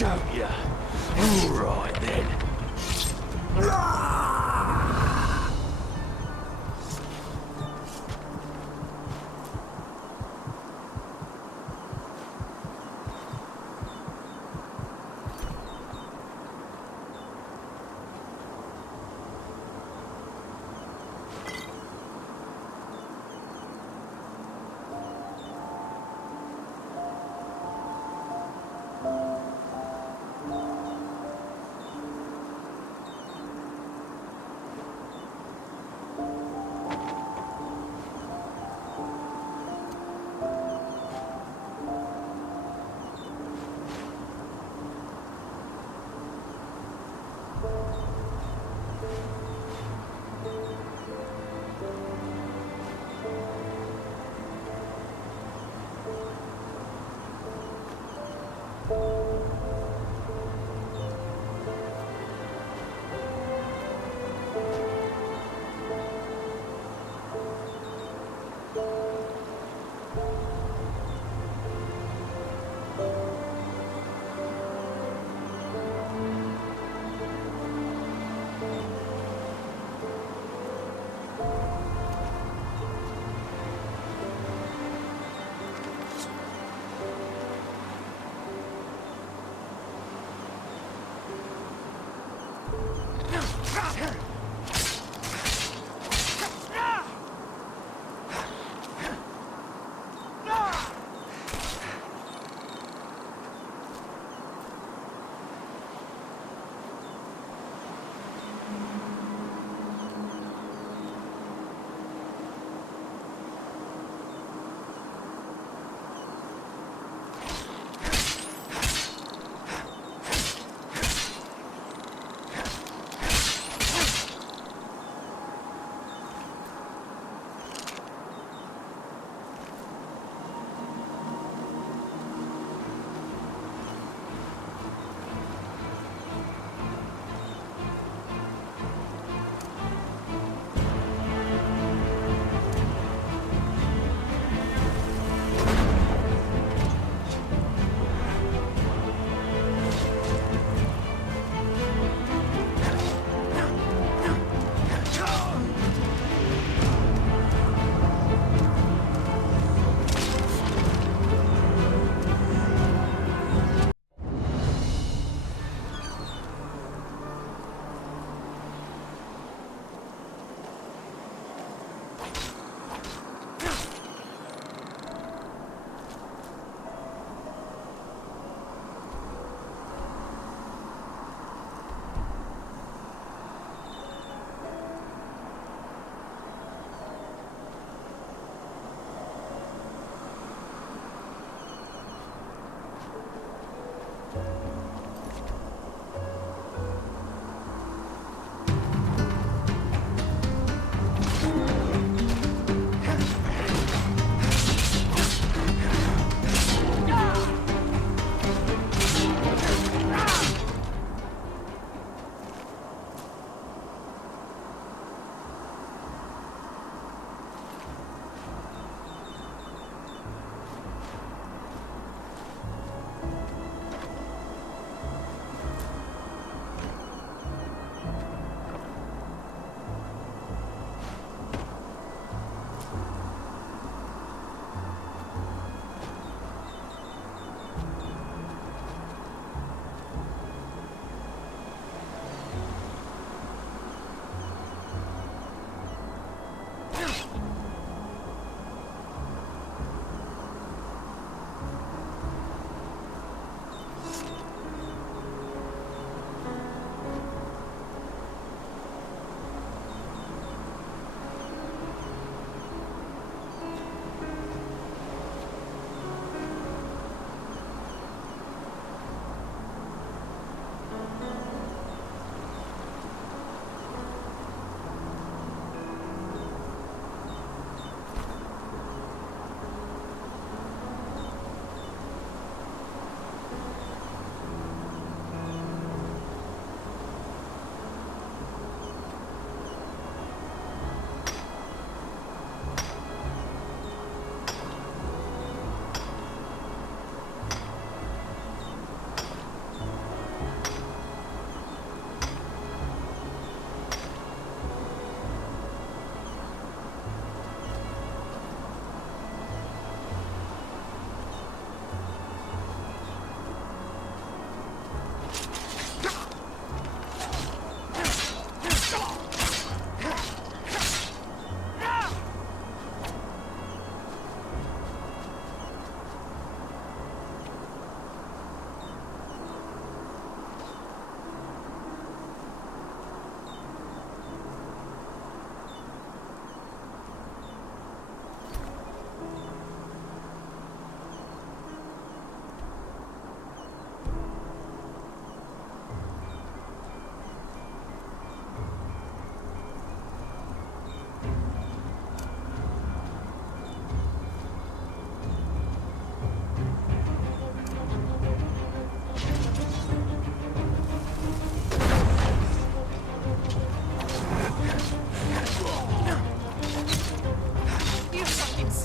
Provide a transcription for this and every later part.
don't you? All right then.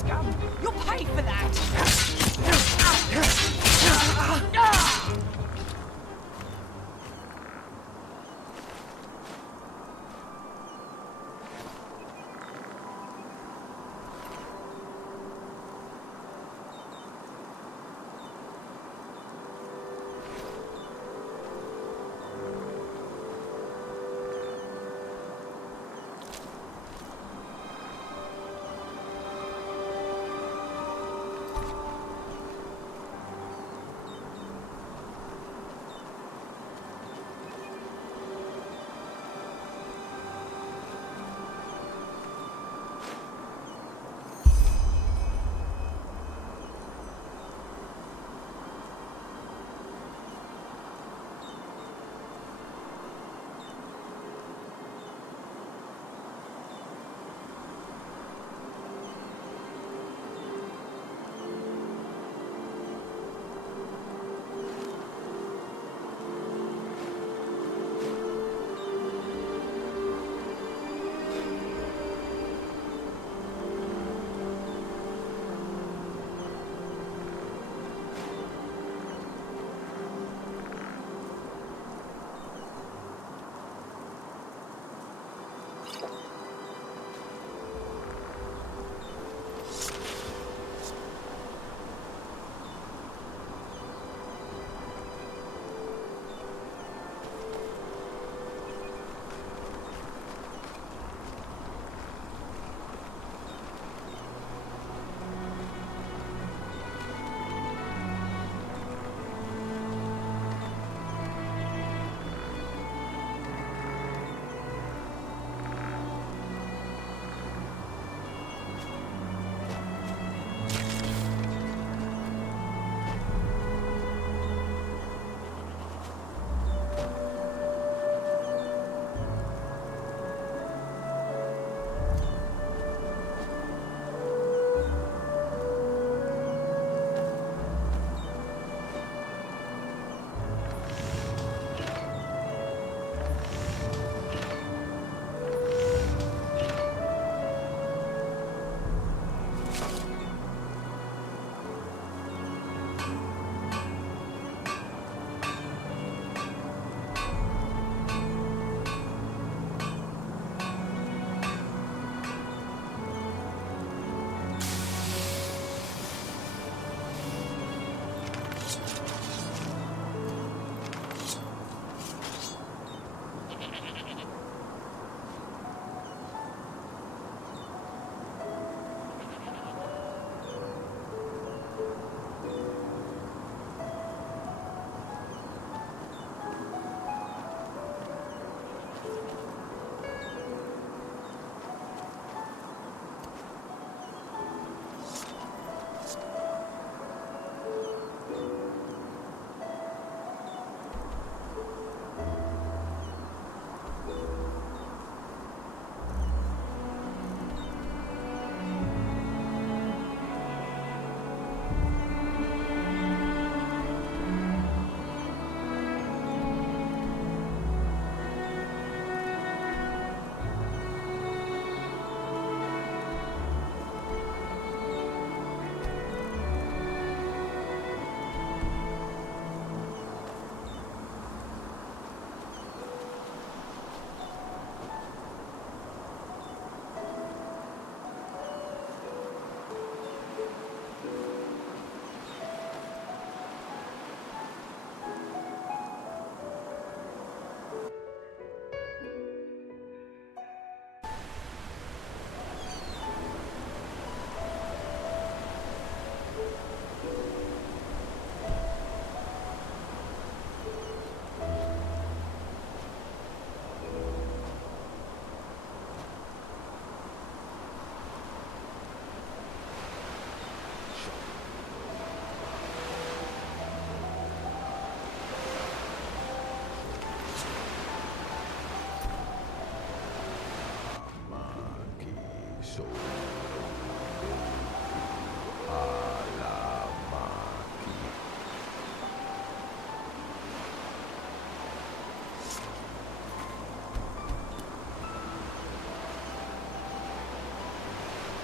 scum! You'll pay for that!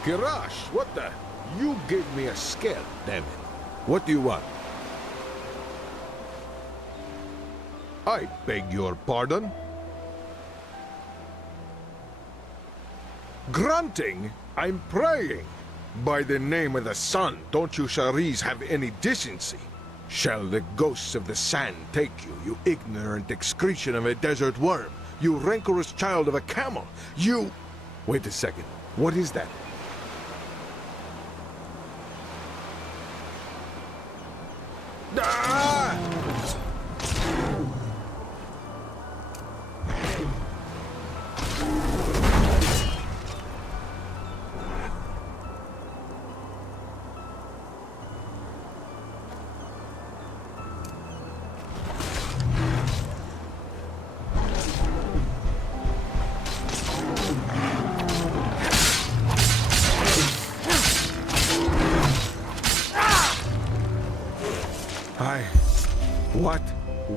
Garage, what the? You gave me a scare, damn it. What do you want? I beg your pardon? Grunting? I'm praying. By the name of the sun, don't you Sharis have any decency? Shall the ghosts of the sand take you, you ignorant excretion of a desert worm? You rancorous child of a camel? You... Wait a second. What is that? Ah!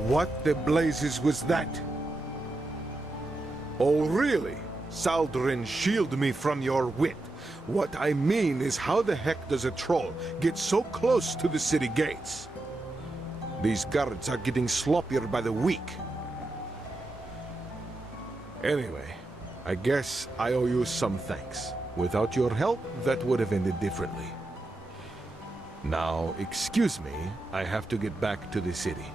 What the blazes was that? Oh, really? Saldrin, shield me from your wit. What I mean is, how the heck does a troll get so close to the city gates? These guards are getting sloppier by the week. Anyway, I guess I owe you some thanks. Without your help, that would have ended differently. Now, excuse me, I have to get back to the city.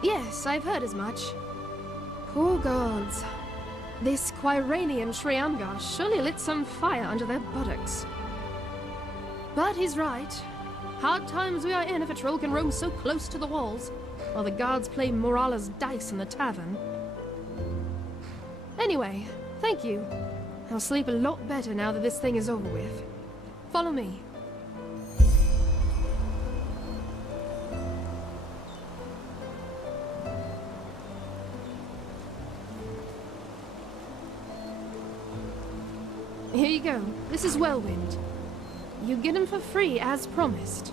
Yes, I've heard as much. Poor gods. This Quiranian Shriamgar surely lit some fire under their buttocks. But he's right. Hard times we are in if a troll can roam so close to the walls, while the guards play Morala's dice in the tavern. Anyway, thank you. I'll sleep a lot better now that this thing is over with. Follow me. Here you go. This is Whirlwind. You get him for free, as promised.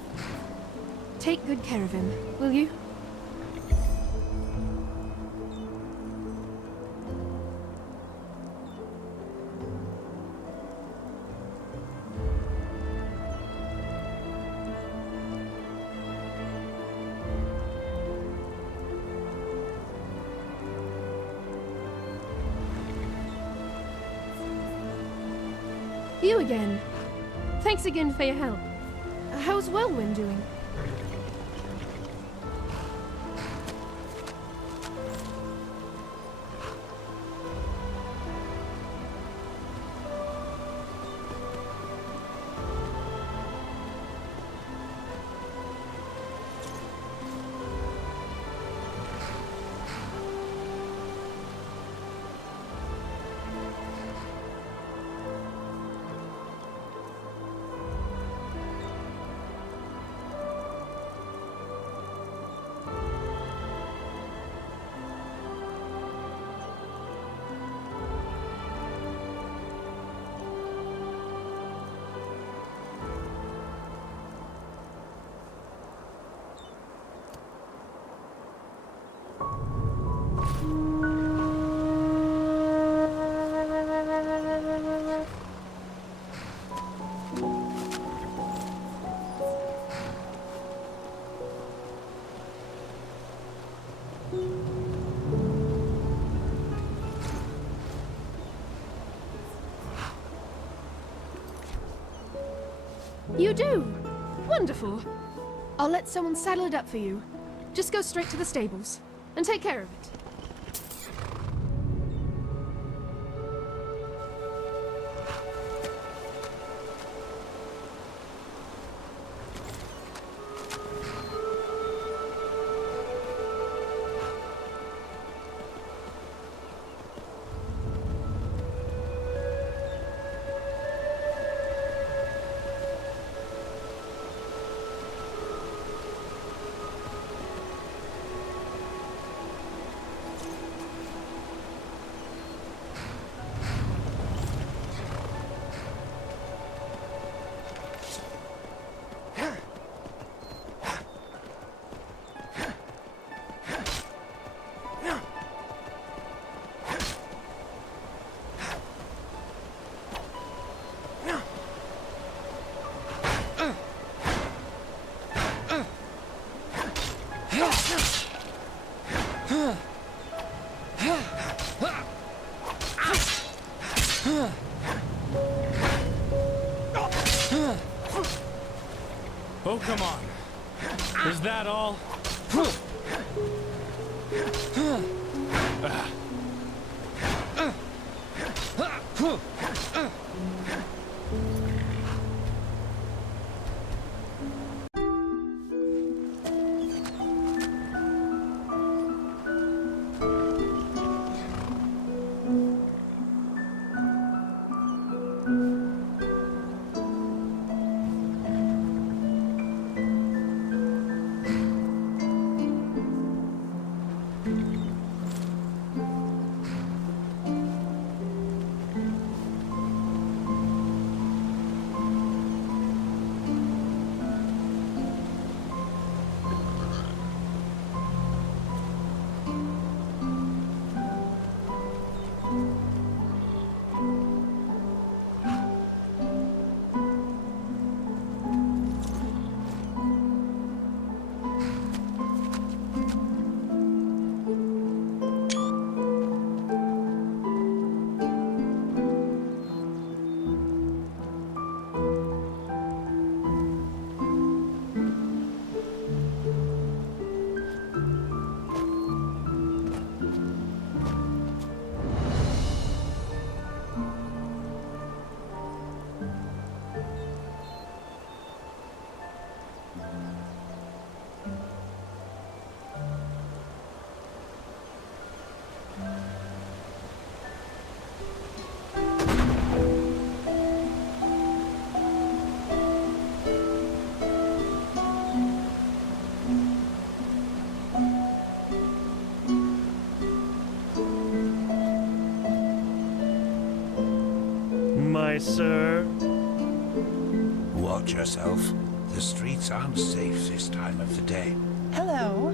Take good care of him, will you? You again. Thanks again for your help. How's Whirlwind doing? You do? Wonderful. I'll let someone saddle it up for you. Just go straight to the stables and take care of it. Oh, come on. Is that all? My sir. Watch yourself. The streets aren't safe this time of the day. Hello.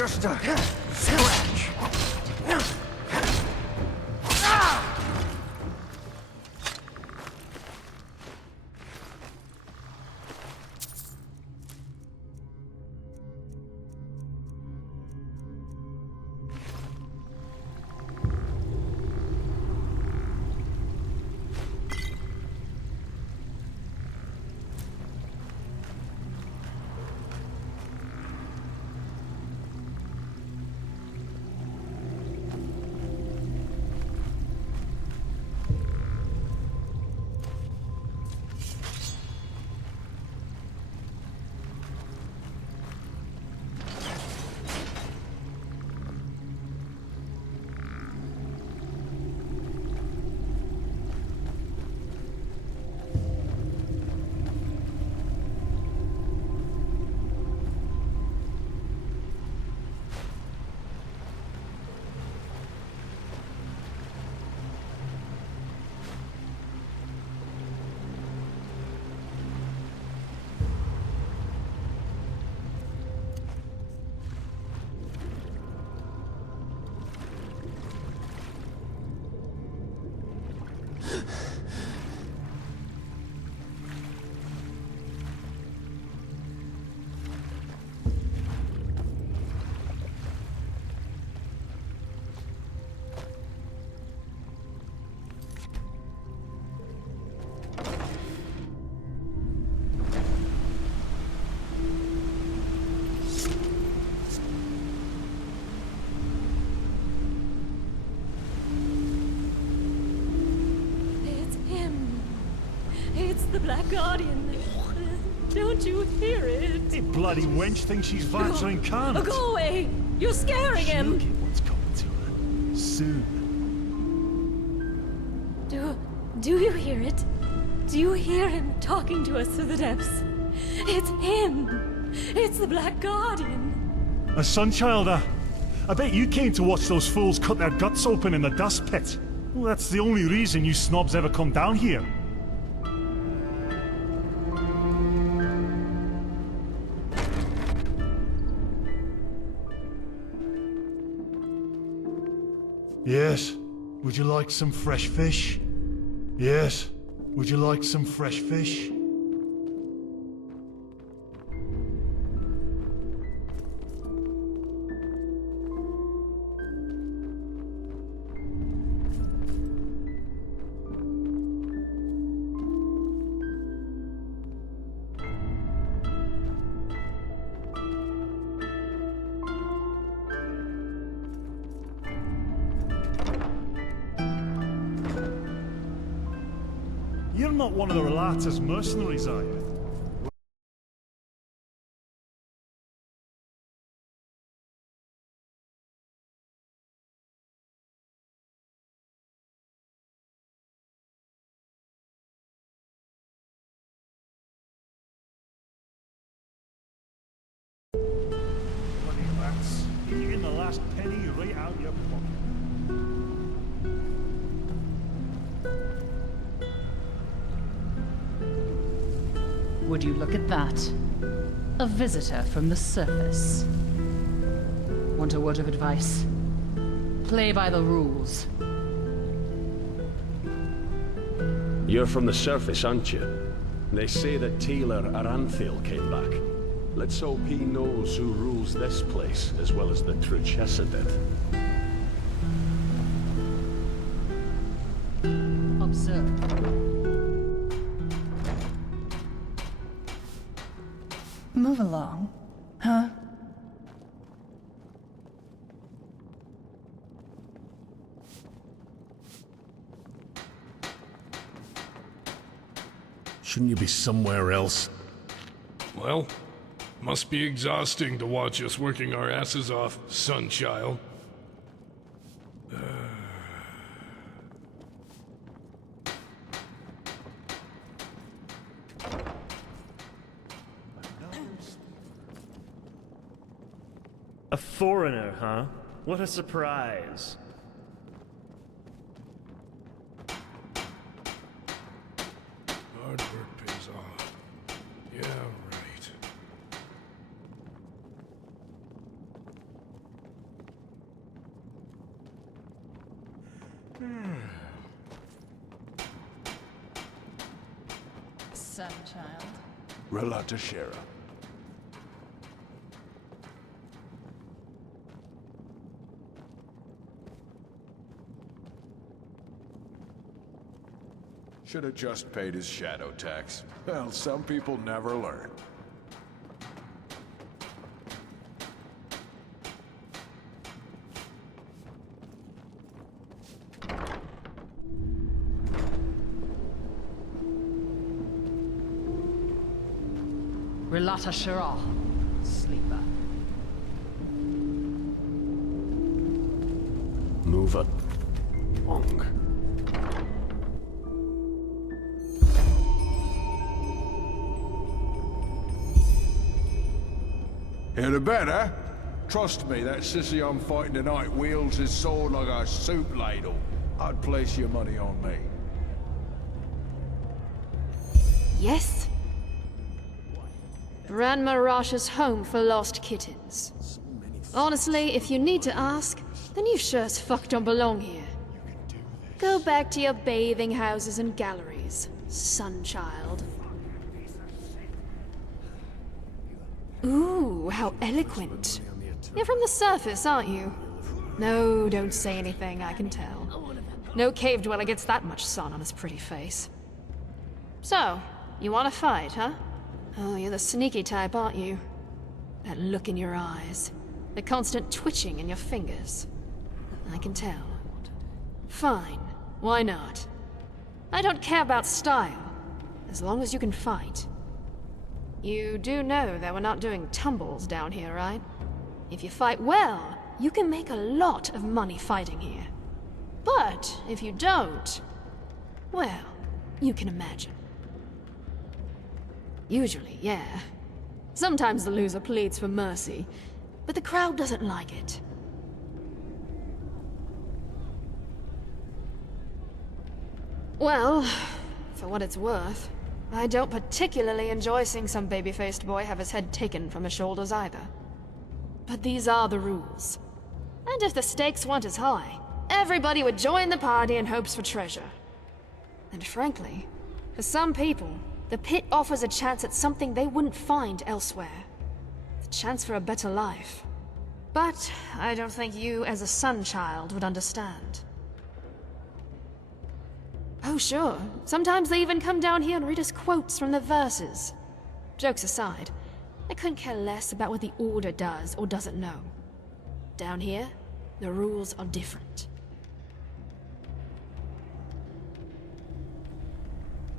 just a scratch. The Black Guardian. Don't you hear it? Hey, bloody wench thinks she's Vatrin Khan. Oh, go away! You're scaring She'll him! get what's coming to her. Soon. Do you hear it? Do you hear him talking to us through the depths? It's him! It's the Black Guardian! A Sunchilder. I bet you came to watch those fools cut their guts open in the dust pit. Well, that's the only reason you snobs ever come down here. Yes. Would you like some fresh fish? Yes. Would you like some fresh fish? You're not one of the Relata's mercenaries, are you? Bloody rats, eating the last penny right out your pocket. Would you look at that? A visitor from the surface. Want a word of advice? Play by the rules. You're from the surface, aren't you? They say that Taylor Aranthil came back. Let's hope he knows who rules this place as well as the Truchessa did. Observe. Move along, huh? Shouldn't you be somewhere else? Well, must be exhausting to watch us working our asses off, Sunchild. A foreigner, huh? What a surprise. Hard work pays off. Yeah, right. son child. Relata Shera. Should have just paid his shadow tax. Well, some people never learn. Relata Shera, sleeper. Move it. Long. Here to bed, eh? Trust me, that sissy I'm fighting tonight wields his sword like a soup ladle. I'd place your money on me. Yes? Grandma Rasha's home for lost kittens. Honestly, if you need to ask, then you sure as fuck don't belong here. Go back to your bathing houses and galleries, sunchild. Ooh, how eloquent. You're from the surface, aren't you? No, don't say anything, I can tell. No cave dweller gets that much sun on his pretty face. So, you want to fight, huh? Oh, you're the sneaky type, aren't you? That look in your eyes. The constant twitching in your fingers. I can tell. Fine, why not? I don't care about style, as long as you can fight. You do know that we're not doing tumbles down here, right? If you fight well, you can make a lot of money fighting here. But if you don't, well, you can imagine. Usually, yeah. Sometimes the loser pleads for mercy, but the crowd doesn't like it. Well, for what it's worth, I don't particularly enjoy seeing some baby-faced boy have his head taken from his shoulders either. But these are the rules. And if the stakes weren't as high, everybody would join the party in hopes for treasure. And frankly, for some people, the pit offers a chance at something they wouldn't find elsewhere. The chance for a better life. But I don't think you, as a sun child, would understand. Oh, sure. Sometimes they even come down here and read us quotes from the verses. Jokes aside, I couldn't care less about what the Order does or doesn't know. Down here, the rules are different.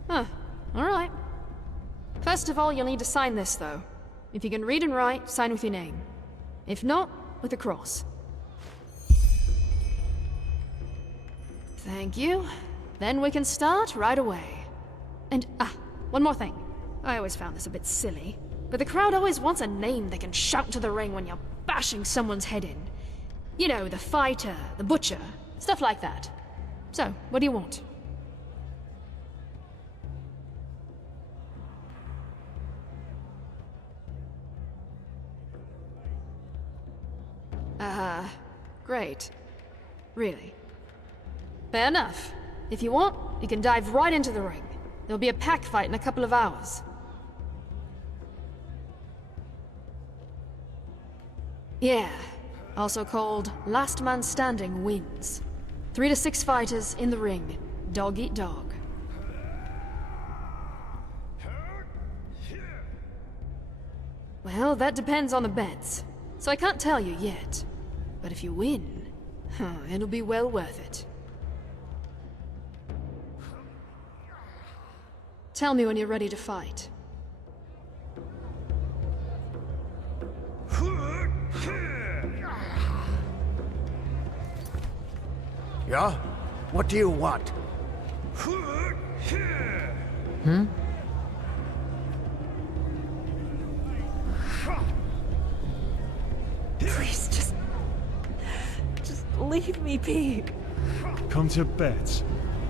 Huh. Alright. First of all, you'll need to sign this, though. If you can read and write, sign with your name. If not, with a cross. Thank you. Then we can start right away. And, one more thing. I always found this a bit silly, but the crowd always wants a name they can shout to the ring when you're bashing someone's head in. You know, the fighter, the butcher, stuff like that. So, what do you want? Great. Really. Fair enough. If you want, you can dive right into the ring. There'll be a pack fight in a couple of hours. Yeah. Also called Last Man Standing wins. 3 to 6 fighters in the ring. Dog eat dog. Well, that depends on the bets. So I can't tell you yet. But if you win, it'll be well worth it. Tell me when you're ready to fight. Yeah? What do you want? Hmm? Please, just leave me be. Come to bed.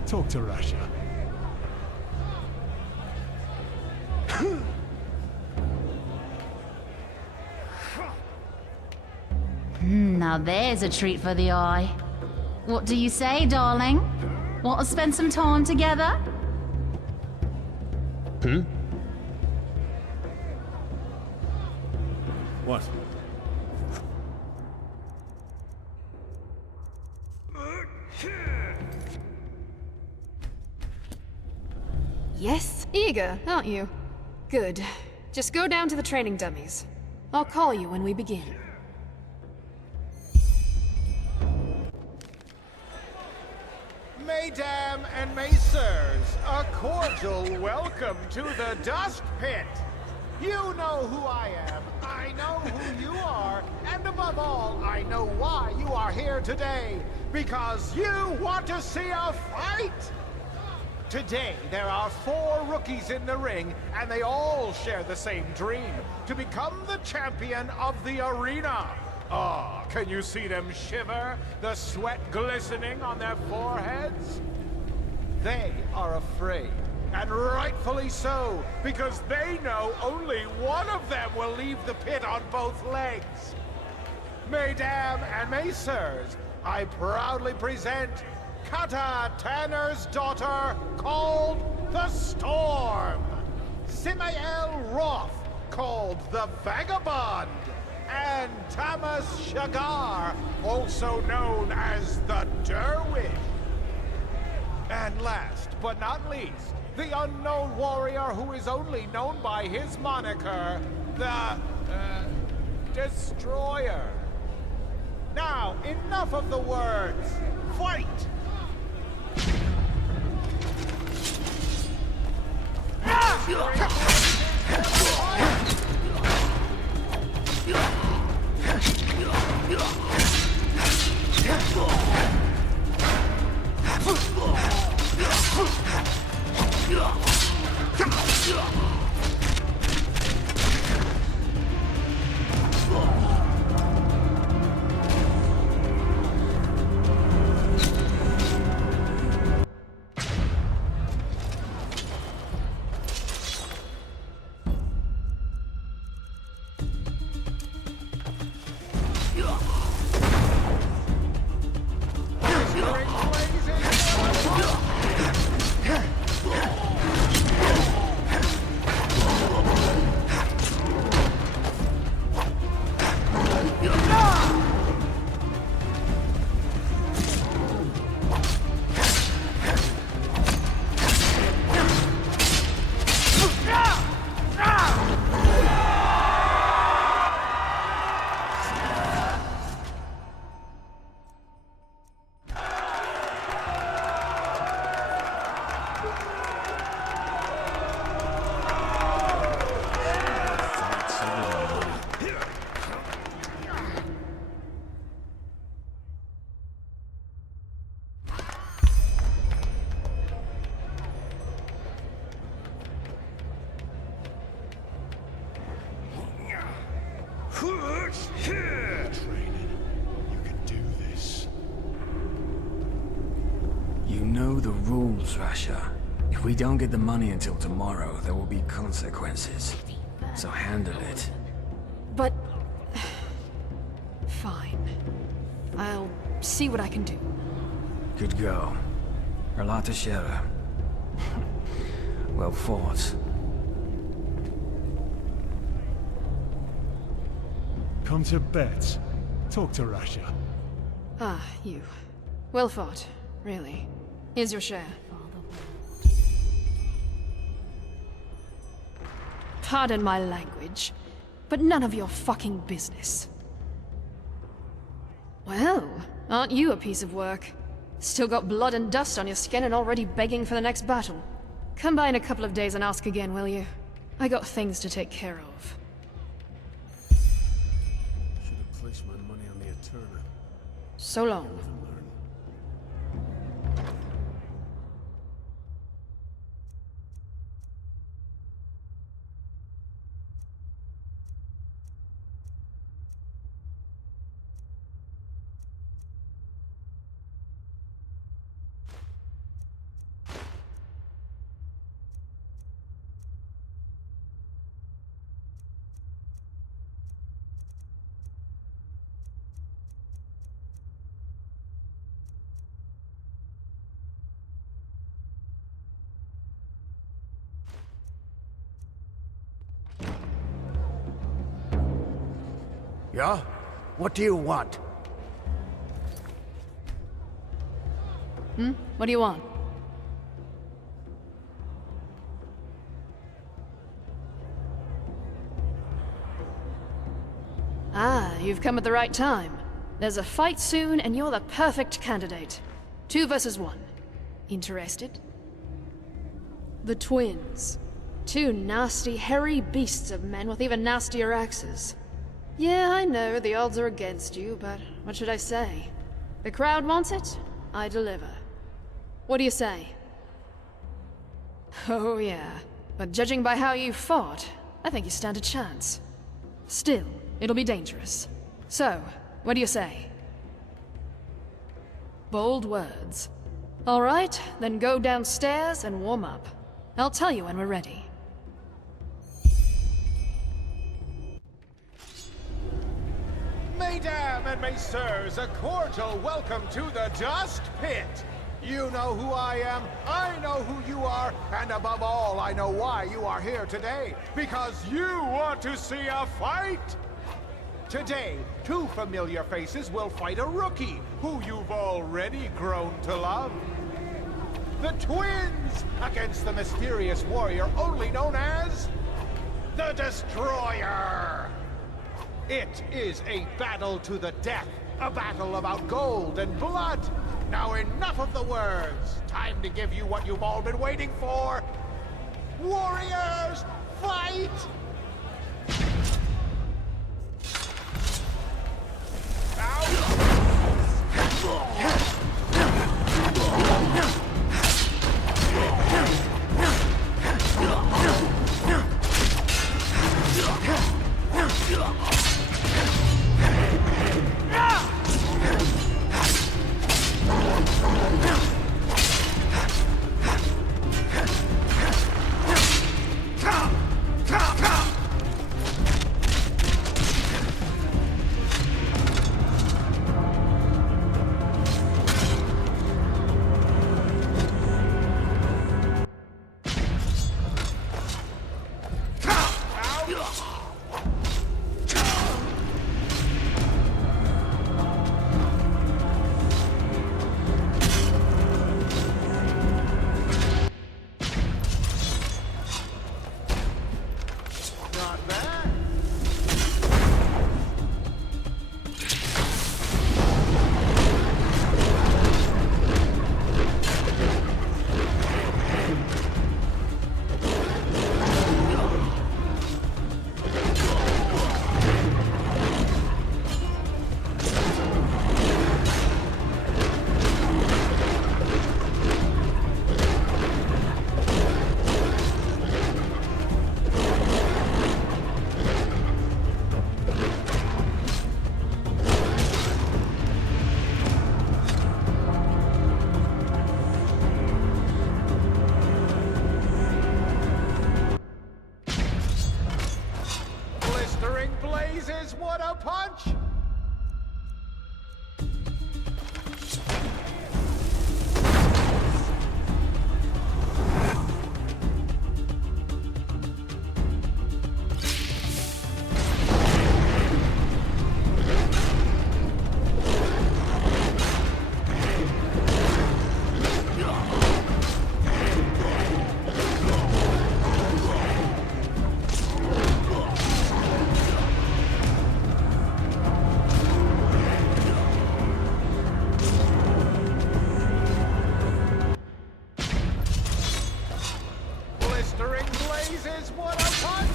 Talk to Rasha. Now there's a treat for the eye. What do you say, darling? Want to spend some time together? What? Yes? Eager, aren't you? Good. Just go down to the training dummies. I'll call you when we begin. Mesdames and messieurs, a cordial welcome to the Dust Pit. You know who I am, I know who you are, and above all, I know why you are here today. Because you want to see a fight! Today, there are 4 rookies in the ring, and they all share the same dream, to become the champion of the arena. Ah, can you see them shiver, the sweat glistening on their foreheads? They are afraid, and rightfully so, because they know only one of them will leave the pit on both legs. Mesdames and messieurs, I proudly present Kata Tanner's daughter, called the Storm. Simael Roth, called the Vagabond. And Thomas Shagar, also known as the Derwish. And last but not least, the unknown warrior who is only known by his moniker, the, Destroyer. Now, enough of the words. Fight! Training. You can do this. You know the rules, Rasha. If we don't get the money until tomorrow, there will be consequences. So handle it. But... fine. I'll see what I can do. Good go. Relata Shera. Well fought. Come to bet. Talk to Rasha. Ah, you. Well fought, really. Here's your share. Pardon my language, but none of your fucking business. Well, aren't you a piece of work? Still got blood and dust on your skin and already begging for the next battle. Come by in a couple of days and ask again, will you? I got things to take care of. Should have placed my money on the Eterna. So long. Live and learn. Yeah? What do you want? What do you want? Ah, you've come at the right time. There's a fight soon, and you're the perfect candidate. 2 versus 1. Interested? The twins. 2 nasty, hairy beasts of men with even nastier axes. Yeah, I know the odds are against you, but what should I say? The crowd wants it, I deliver. What do you say? Oh yeah, but judging by how you fought, I think you stand a chance. Still, it'll be dangerous. So, what do you say? Bold words. All right, then go downstairs and warm up. I'll tell you when we're ready. Mesdames and messieurs, a cordial welcome to the Dust Pit. You know who I am, I know who you are, and above all, I know why you are here today. Because you want to see a fight! Today, 2 familiar faces will fight a rookie who you've already grown to love. The twins against the mysterious warrior only known as the Destroyer. It is a battle to the death, a battle about gold and blood. Now enough of the words. Time to give you what you've all been waiting for. Warriors, fight! Blazes, what a punch! Blazes, what a punch!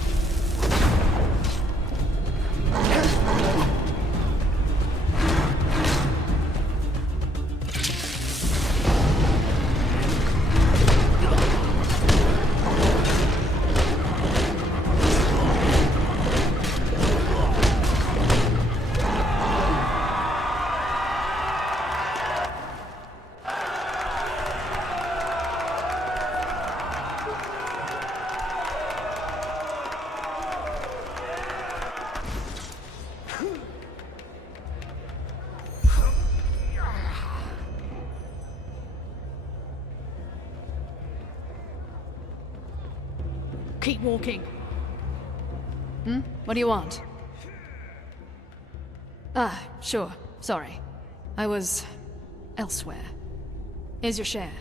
Keep walking. What do you want? Ah, sure. Sorry. I was elsewhere. Here's your share.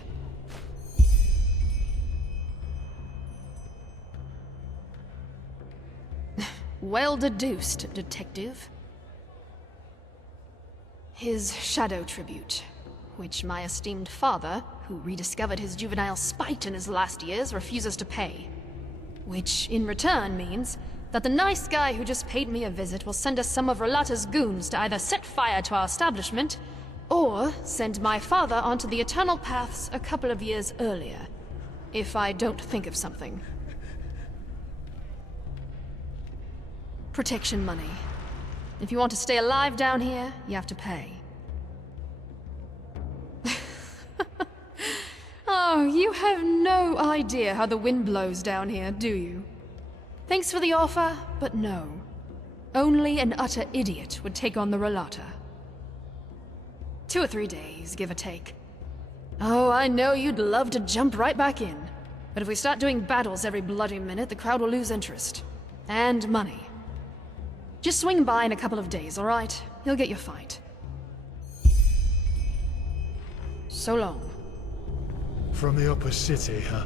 Well deduced, detective. His shadow tribute, which my esteemed father, who rediscovered his juvenile spite in his last years, refuses to pay. Which, in return, means that the nice guy who just paid me a visit will send us some of Relata's goons to either set fire to our establishment, or send my father onto the Eternal Paths a couple of years earlier, if I don't think of something. Protection money. If you want to stay alive down here, you have to pay. Oh, you have no idea how the wind blows down here, do you? Thanks for the offer, but no. Only an utter idiot would take on the Relata. 2 or 3 days, give or take. Oh, I know you'd love to jump right back in. But if we start doing battles every bloody minute, the crowd will lose interest. And money. Just swing by in a couple of days, alright? You'll get your fight. So long. From the upper city, huh?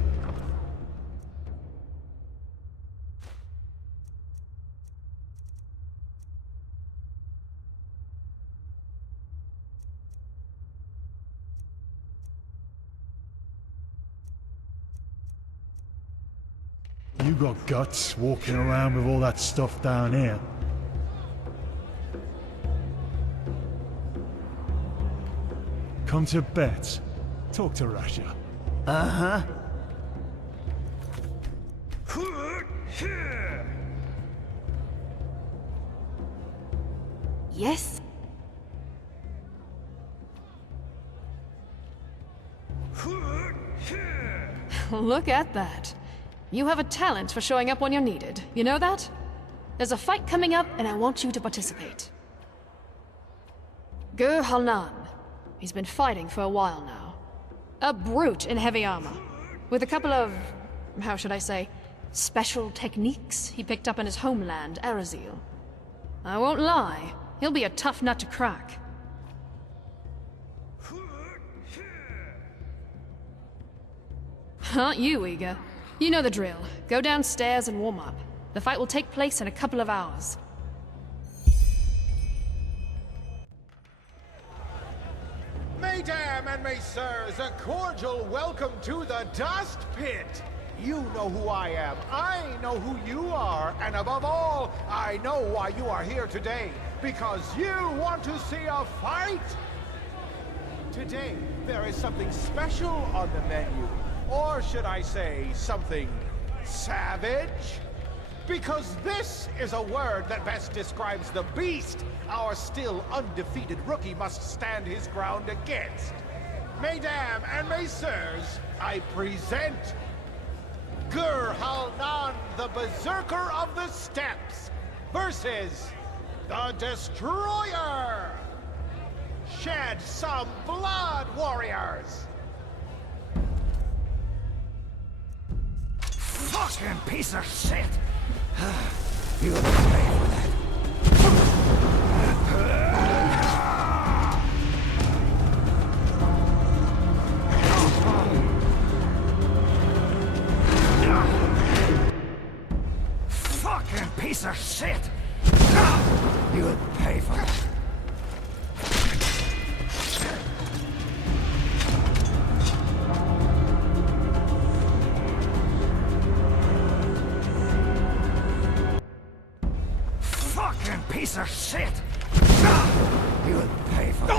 You got guts walking around with all that stuff down here. Come to bet. Talk to Rasha. Uh-huh. Yes? Look at that. You have a talent for showing up when you're needed. You know that? There's a fight coming up, and I want you to participate. Gur Halnan. He's been fighting for a while now. A brute in heavy armor. With a couple of, how should I say, special techniques he picked up in his homeland, Arazil. I won't lie, he'll be a tough nut to crack. Aren't you eager? You know the drill. Go downstairs and warm up. The fight will take place in a couple of hours. Mesdames and messieurs, a cordial welcome to the Dust Pit. You know who I am, I know who you are, and above all, I know why you are here today. Because you want to see a fight! Today, there is something special on the menu. Or should I say, something savage? Because this is a word that best describes the beast our still undefeated rookie must stand his ground against. Mesdames and messieurs, I present Gur Halnan, the Berserker of the Steppes, versus the Destroyer! Shed some blood, warriors! Fucking piece of shit! You'll pay for that. Fucking piece of shit! You'll pay for that. Piece of shit! You'll pay for it.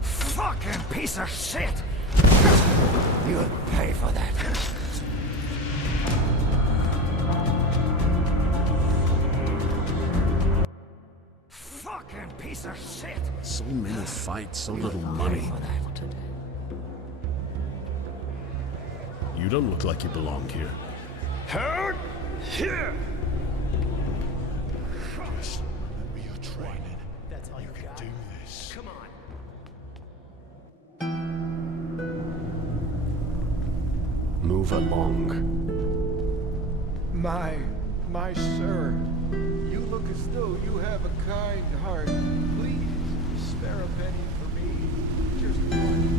Fucking piece of shit! You'll pay for that. Fucking piece of shit! So many fights, so little money. You don't look like you belong here. Here! Christ, remember your training. You can do this. Come on. Move along. My sir, you look as though you have a kind heart. Please, spare a penny for me. Just one.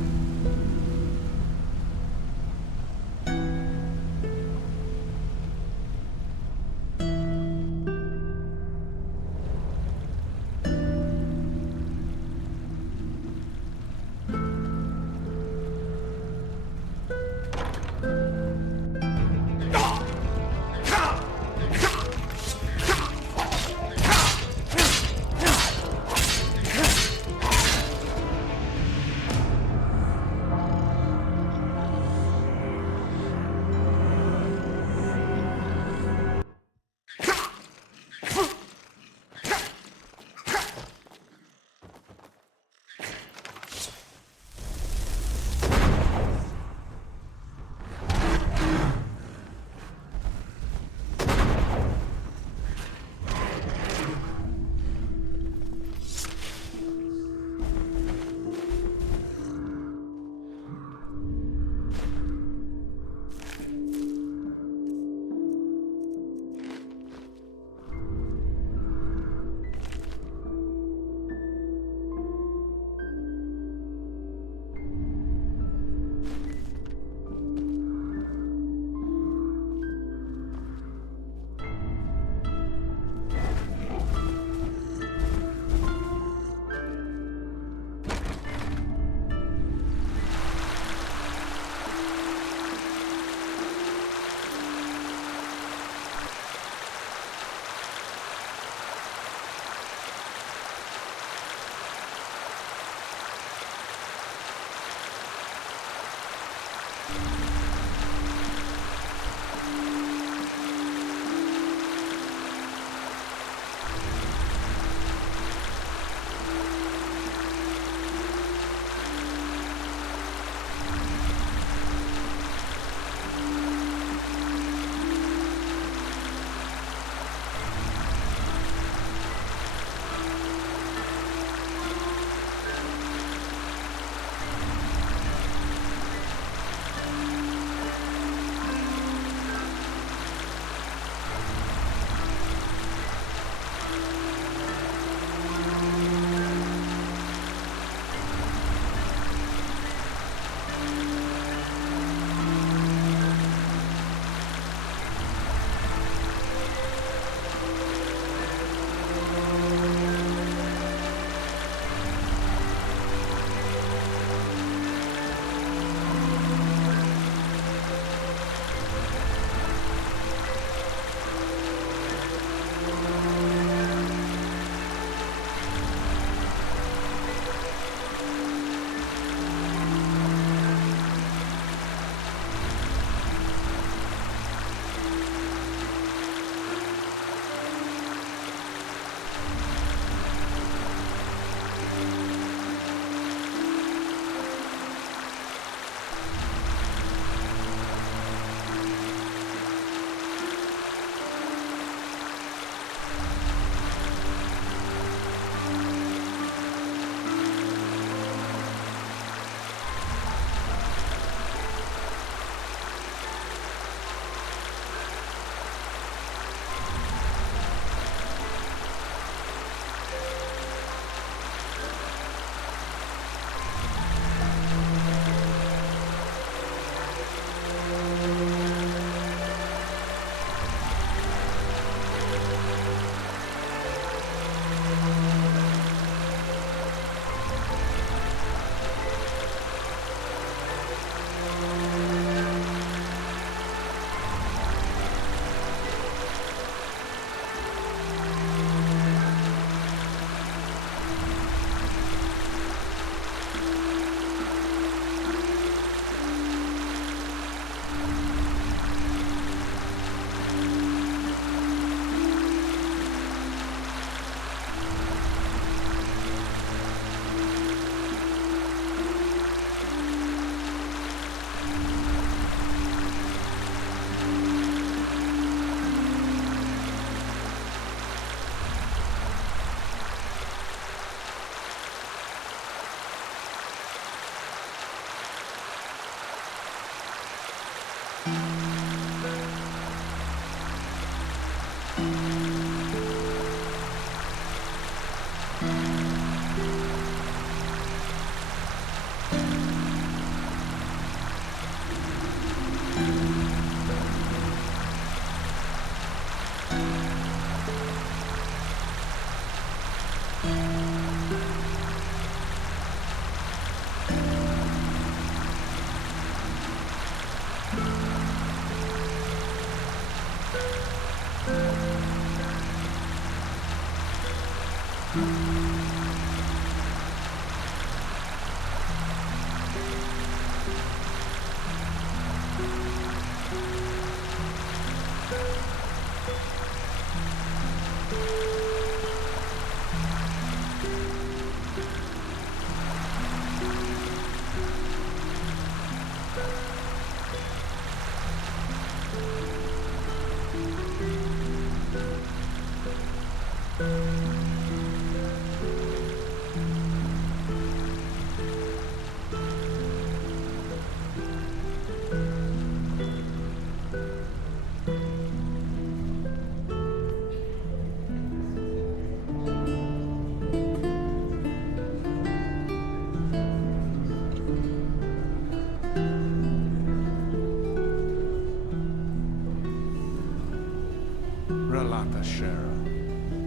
Relata, Sheriff.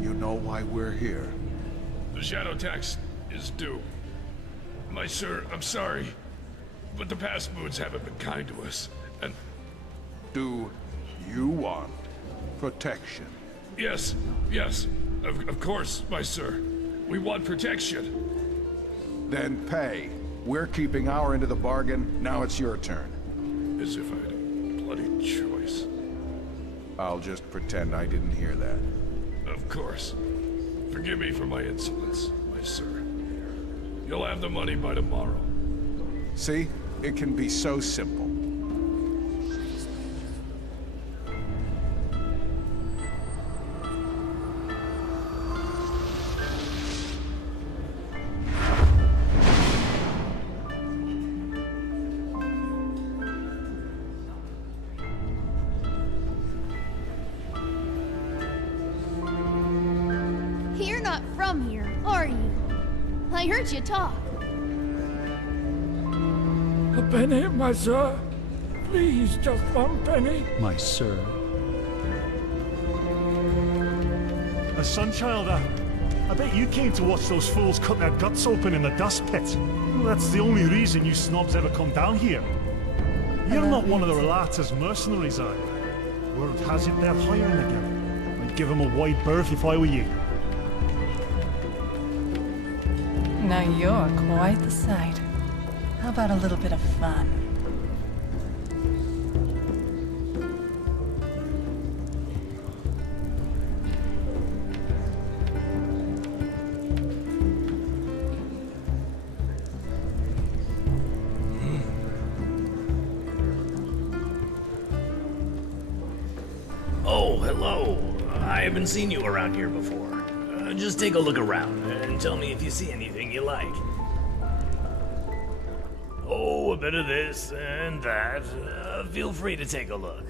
You know why we're here. The shadow tax is due. My sir, I'm sorry, but the past moons haven't been kind to us, and... Do you want protection? Yes, of course, my sir. We want protection. Then pay. We're keeping our end of the bargain. Now it's your turn. As if I had a bloody choice. I'll just pretend I didn't hear that. Of course. Forgive me for my insolence, my sir. You'll have the money by tomorrow. See? It can be so simple. You're not from here, are you? I heard you talk. A penny, my sir? Please, just one penny. My sir. A Sunchild, I bet you came to watch those fools cut their guts open in the dust pit. Well, that's the only reason you snobs ever come down here. You're not one of the Relata's mercenaries, are you? Word has it they're hiring again. I'd give them a wide berth if I were you. Now you're quite the sight. How about a little bit of fun? Oh, hello. I haven't seen you around here before. Just take a look around and tell me if you see anything you like. Oh, a bit of this and that. Feel free to take a look.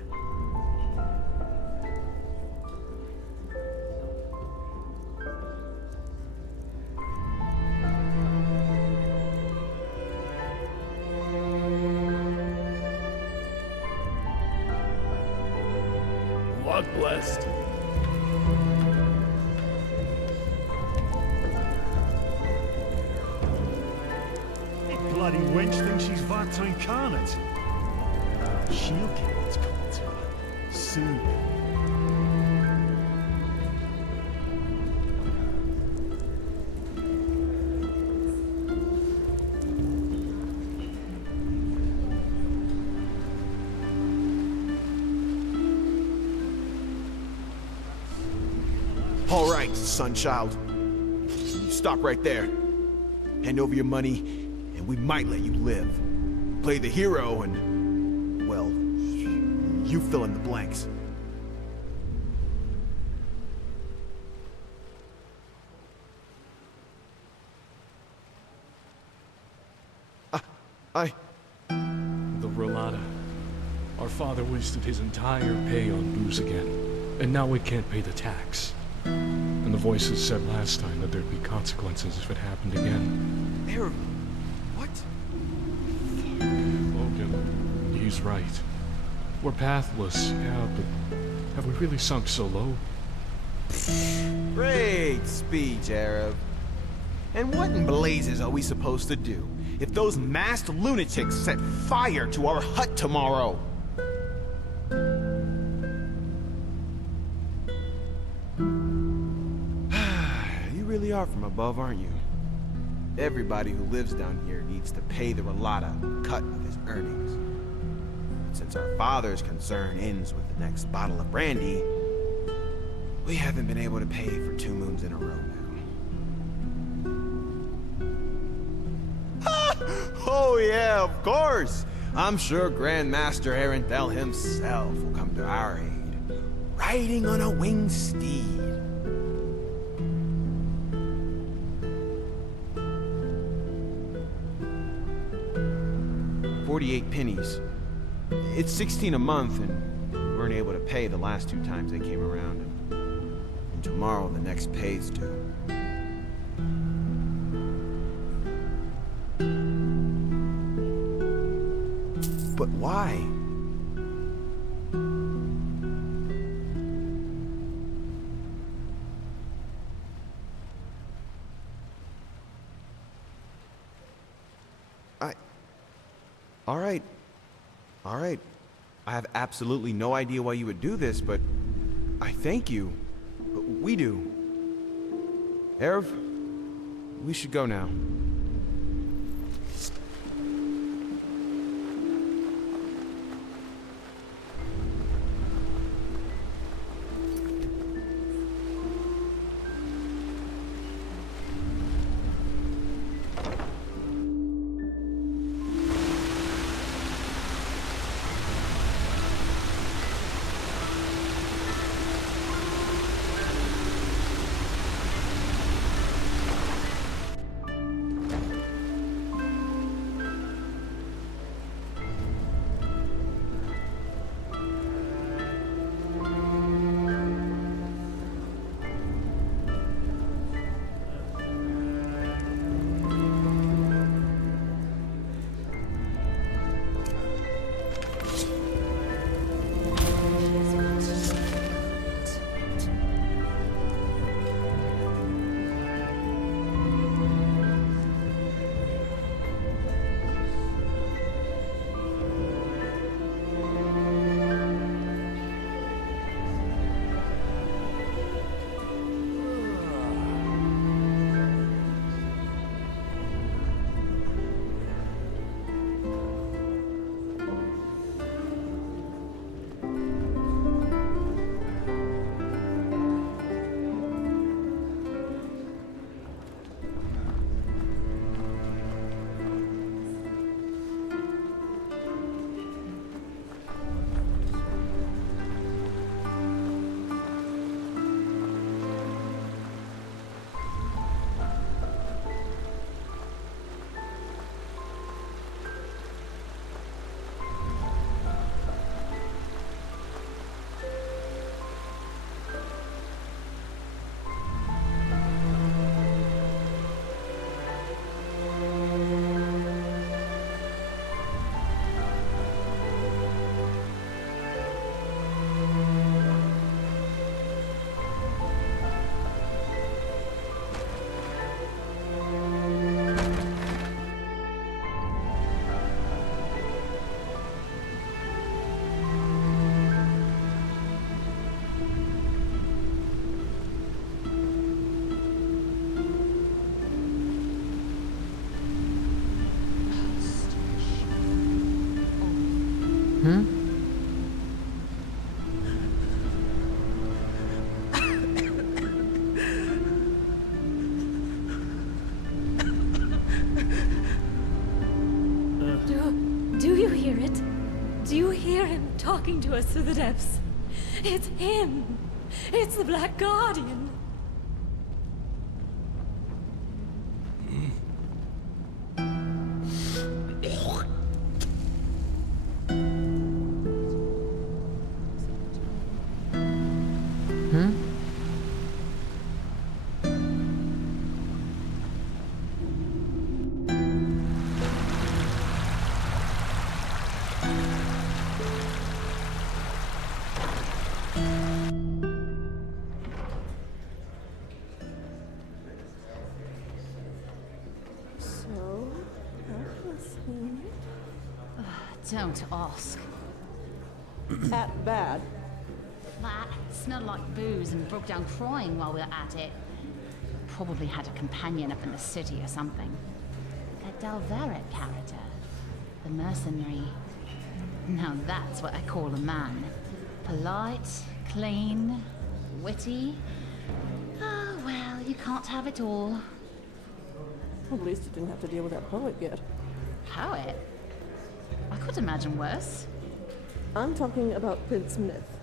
Walk blessed. Bloody wench thinks she's Vata incarnate. She'll get what's coming to her. Soon. All right, Sunchild. You stop right there. Hand over your money, and we might let you live. Play the hero and, well, you fill in the blanks. The Relata. Our father wasted his entire pay on booze again, and now we can't pay the tax. And the voices said last time that there'd be consequences if it happened again. Arab, what? Logan, he's right. We're pathless, yeah, but have we really sunk so low? Great speech, Arab. And what in blazes are we supposed to do if those masked lunatics set fire to our hut tomorrow? really are from above, aren't you? Everybody who lives down here needs to pay the Relata a cut of his earnings. Since our father's concern ends with the next bottle of brandy, we haven't been able to pay for 2 moons in a row now. Oh yeah, of course! I'm sure Grandmaster Enderal himself will come to our aid, riding on a winged steed. 48 pennies. It's 16 a month, and we weren't able to pay the last 2 times they came around. And tomorrow the next pay's due. But why? All right. I have absolutely no idea why you would do this, but I thank you. We do. Erev, we should go now. Do you hear it? Do you hear him talking to us through the depths? It's him! It's the Black Guardian! Don't ask. That bad? That smelled like booze and broke down crying while we were at it. probably had a companion up in the city or something. That Dalvaret character. The mercenary. Now that's what I call a man. Polite, clean, witty. Oh, well, you can't have it all. At least you didn't have to deal with that poet yet. Poet? I could imagine worse. I'm talking about Prince Myth.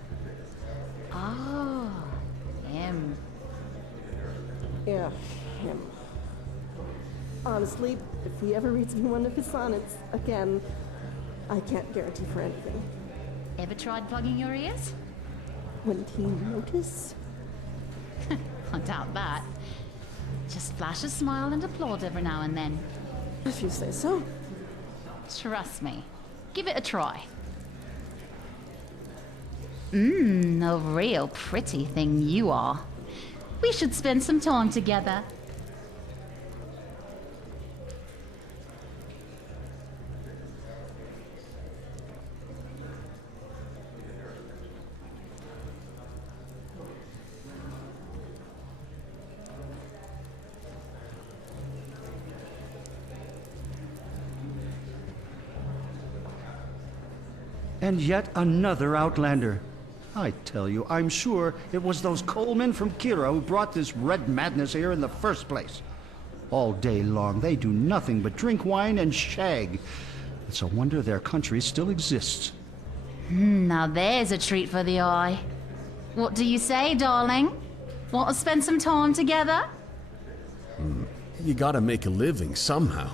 Oh, him. Yeah, him. Honestly, if he ever reads me one of his sonnets again, I can't guarantee for anything. Ever tried plugging your ears? Wouldn't he notice? I doubt that. Just flash a smile and applaud every now and then. If you say so. Trust me. Give it a try. A real pretty thing you are. We should spend some time together. And yet another Outlander. I tell you, I'm sure it was those Colemen from Kira who brought this red madness here in the first place. All day long, they do nothing but drink wine and shag. It's a wonder their country still exists. Now there's a treat for the eye. What do you say, darling? Want to spend some time together? You gotta make a living somehow.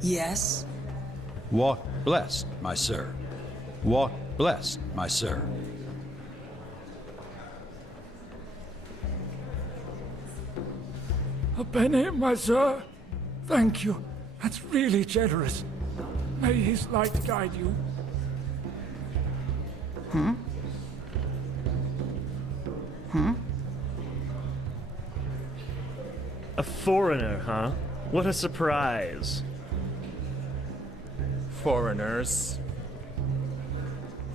Yes? Walk blessed, my sir. Walk blessed, my sir. A penny, my sir? Thank you. That's really generous. May his light guide you. A foreigner, huh? What a surprise. Foreigners.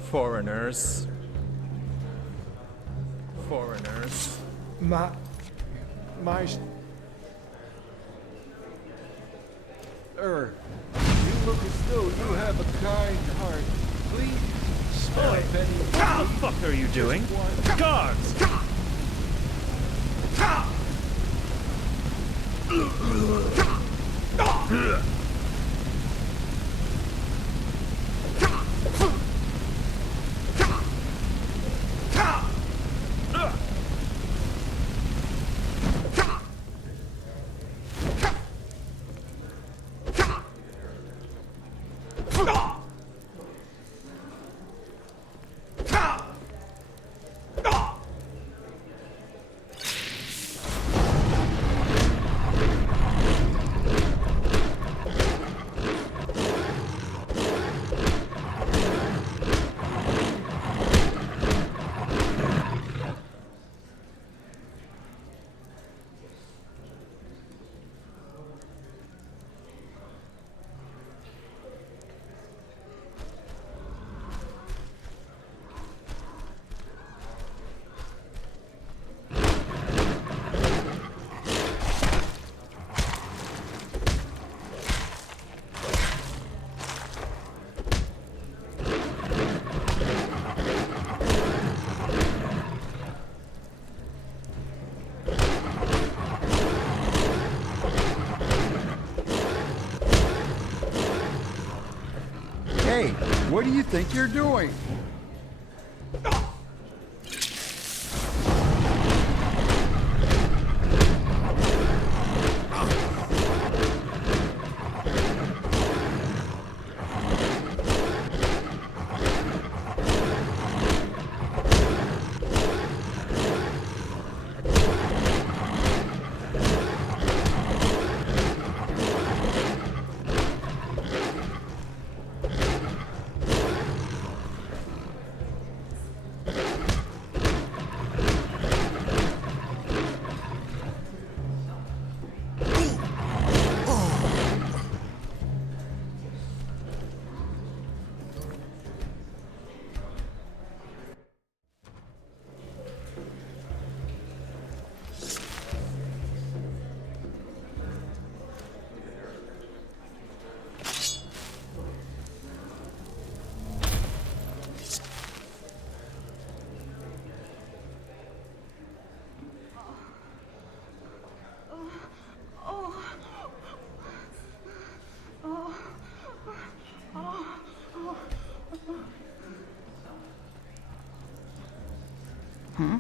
Foreigners. Foreigners. My... you look as though you have a kind heart. Please, spare a penny. What the fuck are you doing? Guards! Hey, what do you think you're doing? Hmm?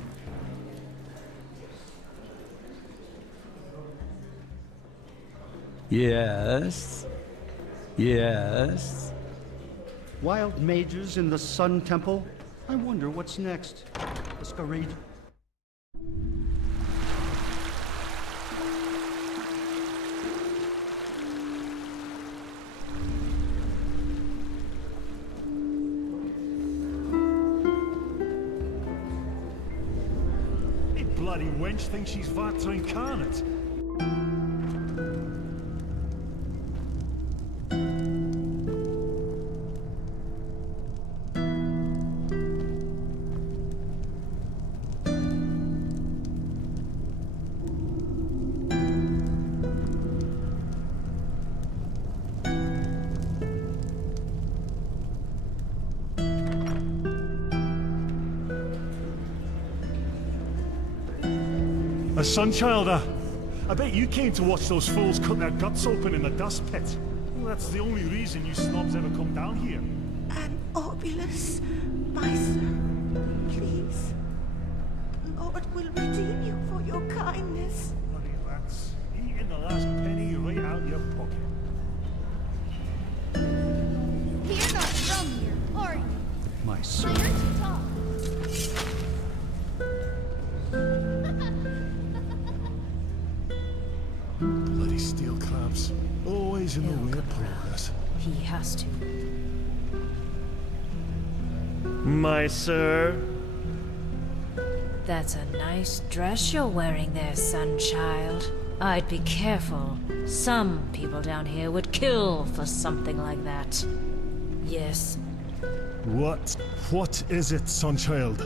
Yes? Yes? Wild mages in the Sun Temple? I wonder what's next. Let's go read. Hey, bloody wench thinks she's Vata incarnate. A Sunchild, I bet you came to watch those fools cut their guts open in the dust pit. That's the only reason you snobs ever come down here. An Obolus, my sir, please. The Lord will redeem you for your kindness. Bloody rats, eating the last penny right out your pocket. You're not from here, are you? My I son. heard you talk. Bloody steel crabs. Always in the way of progress. He has to. My sir. That's a nice dress you're wearing there, Sunchild. I'd be careful. Some people down here would kill for something like that. Yes. What is it, Sunchild?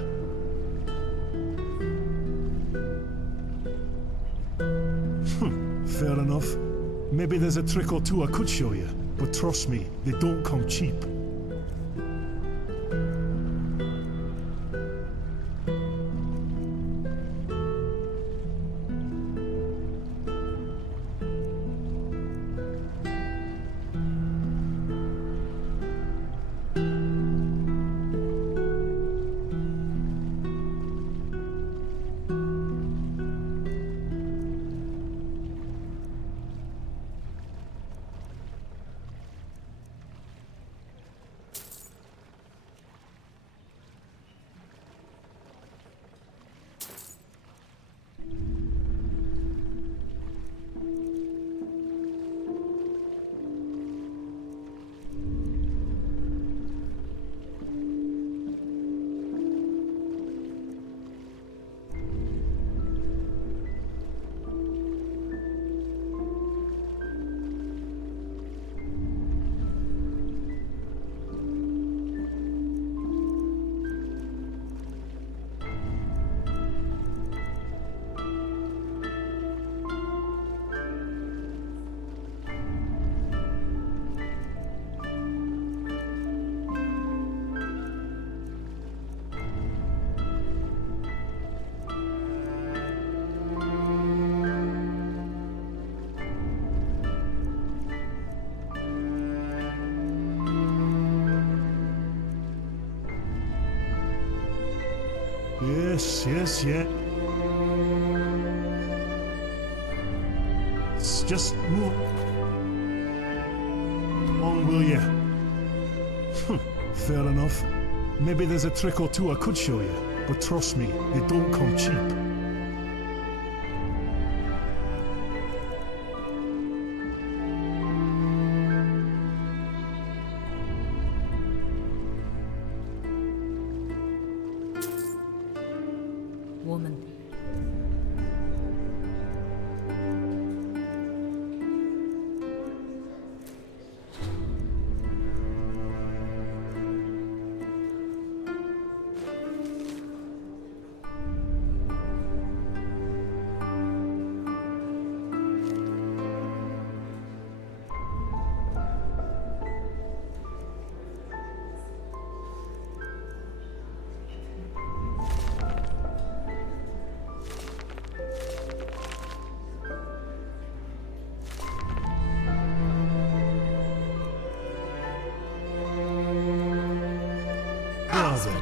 Fair enough. Maybe there's a trick or two I could show you, but trust me, they don't come cheap. Yes. Just move on, will ya? Fair enough. Maybe there's a trick or two I could show you, but trust me, they don't come cheap. Woman.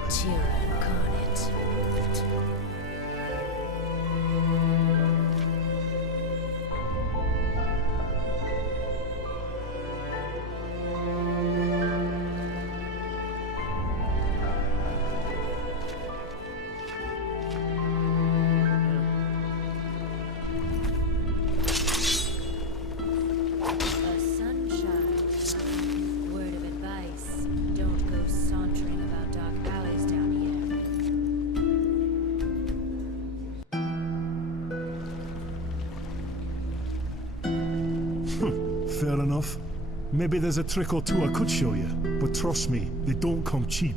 Tira incarnate. Fair enough. Maybe there's a trick or two I could show you, but trust me, they don't come cheap.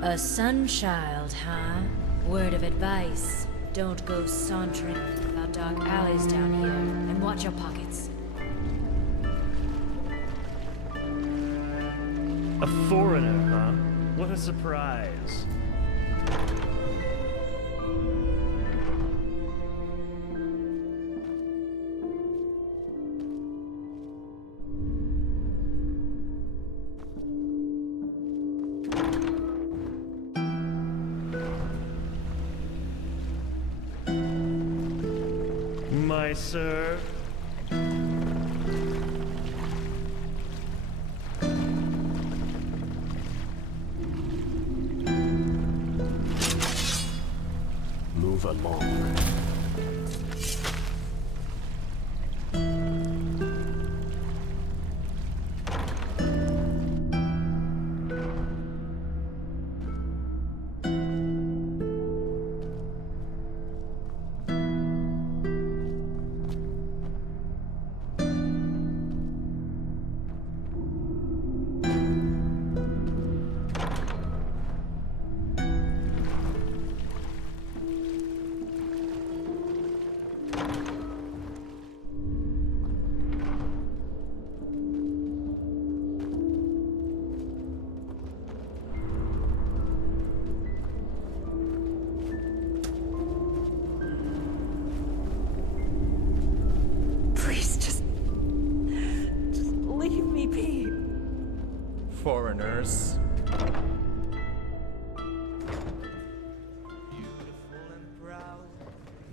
A sun-child, huh? Word of advice. Don't go sauntering about dark alleys down here, and watch your pockets. A foreigner, huh? What a surprise. My sir. Move along. Foreigners.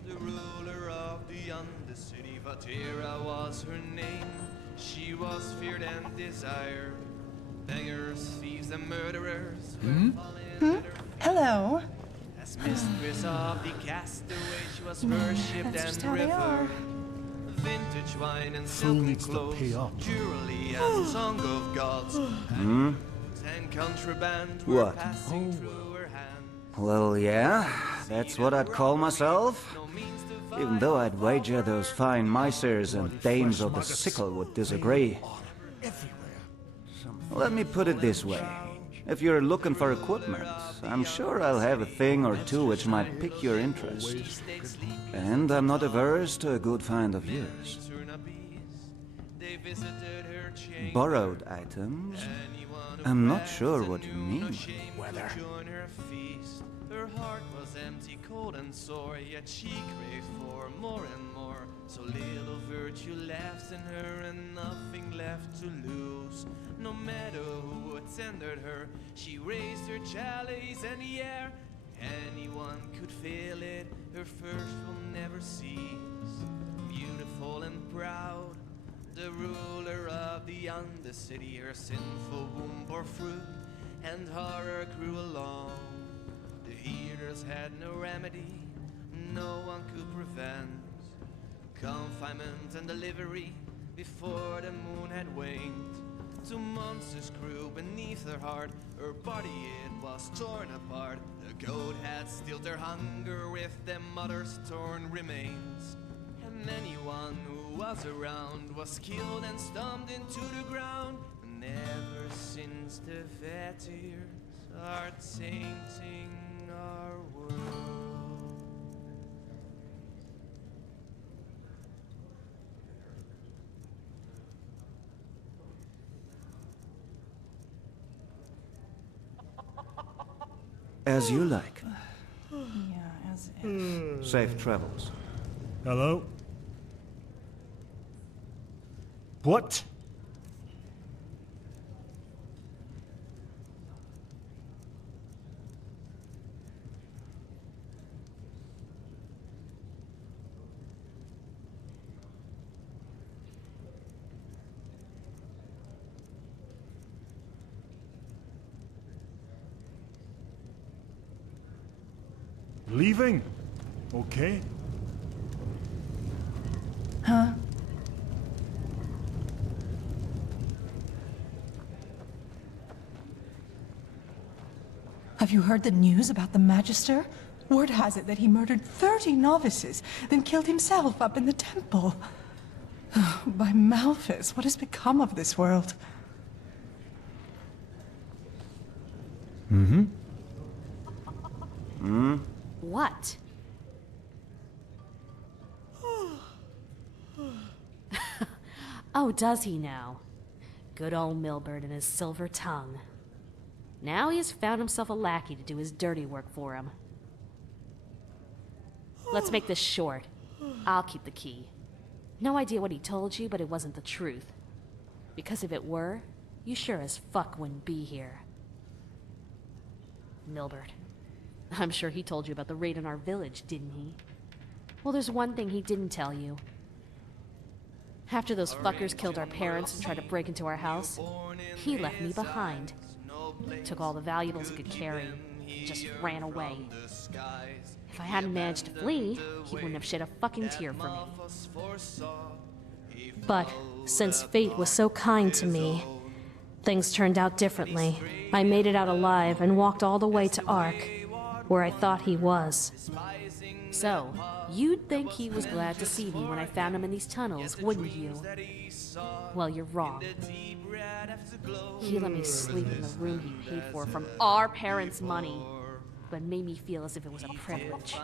The ruler of the Undercity, Vatira was her name. She was feared and desired. Beggars, thieves, and murderers. Hello. As mistress of the castaway, she was worshipped That's just and how they are. revered. Vintage wine and Fool silken needs to clothes, pay up. jewelry and song of gods. Hmm? And contraband were What? passing through her hand. Well, yeah, that's what I'd call myself. Even though I'd wager those fine misers and dames of the sickle would disagree. Let me put it this way. If you're looking for equipment, I'm sure I'll have a thing or two which might pique your interest. And I'm not averse to a good find of yours. Borrowed items? I'm not sure what you mean. Weather. Her heart was empty, cold and sore, yet she craved for more and more. So little virtue left in her and nothing left to lose. No matter who attended her, she raised her chalice in the air. Anyone could feel it, her thirst will never cease. Beautiful and proud, the ruler of the Undercity, her sinful womb bore fruit, and horror grew along. The healers had no remedy, no one could prevent confinement and delivery before the moon had waned. 2 monsters grew beneath her heart, her body it was torn apart. The goat had stilled her hunger with their mother's torn remains. And anyone who was around was killed and stomped into the ground. And ever since the vet tears are tainting our world. As you like. Yeah, as if. Safe travels. Hello? What? Leaving? Okay. Huh? Have you heard the news about the Magister? Word has it that he murdered 30 novices, then killed himself up in the temple. By Malphas, what has become of this world? Mm-hmm. What? Oh, does he now? Good old Milbert and his silver tongue. Now he has found himself a lackey to do his dirty work for him. Let's make this short. I'll keep the key. No idea what he told you, but it wasn't the truth. Because if it were, you sure as fuck wouldn't be here. Milbert. I'm sure he told you about the raid on our village, didn't he? Well, there's one thing he didn't tell you. After those fuckers killed our parents and tried to break into our house, he left me behind. Took all the valuables he could carry, and just ran away. If I hadn't managed to flee, he wouldn't have shed a fucking tear for me. But since fate was so kind to me, things turned out differently. I made it out alive and walked all the way to Ark, where I thought he was. So, you'd think he was glad to see me when I found him in these tunnels, wouldn't you? Well, you're wrong. He let me sleep in the room he paid for from our parents' money, but made me feel as if it was a privilege.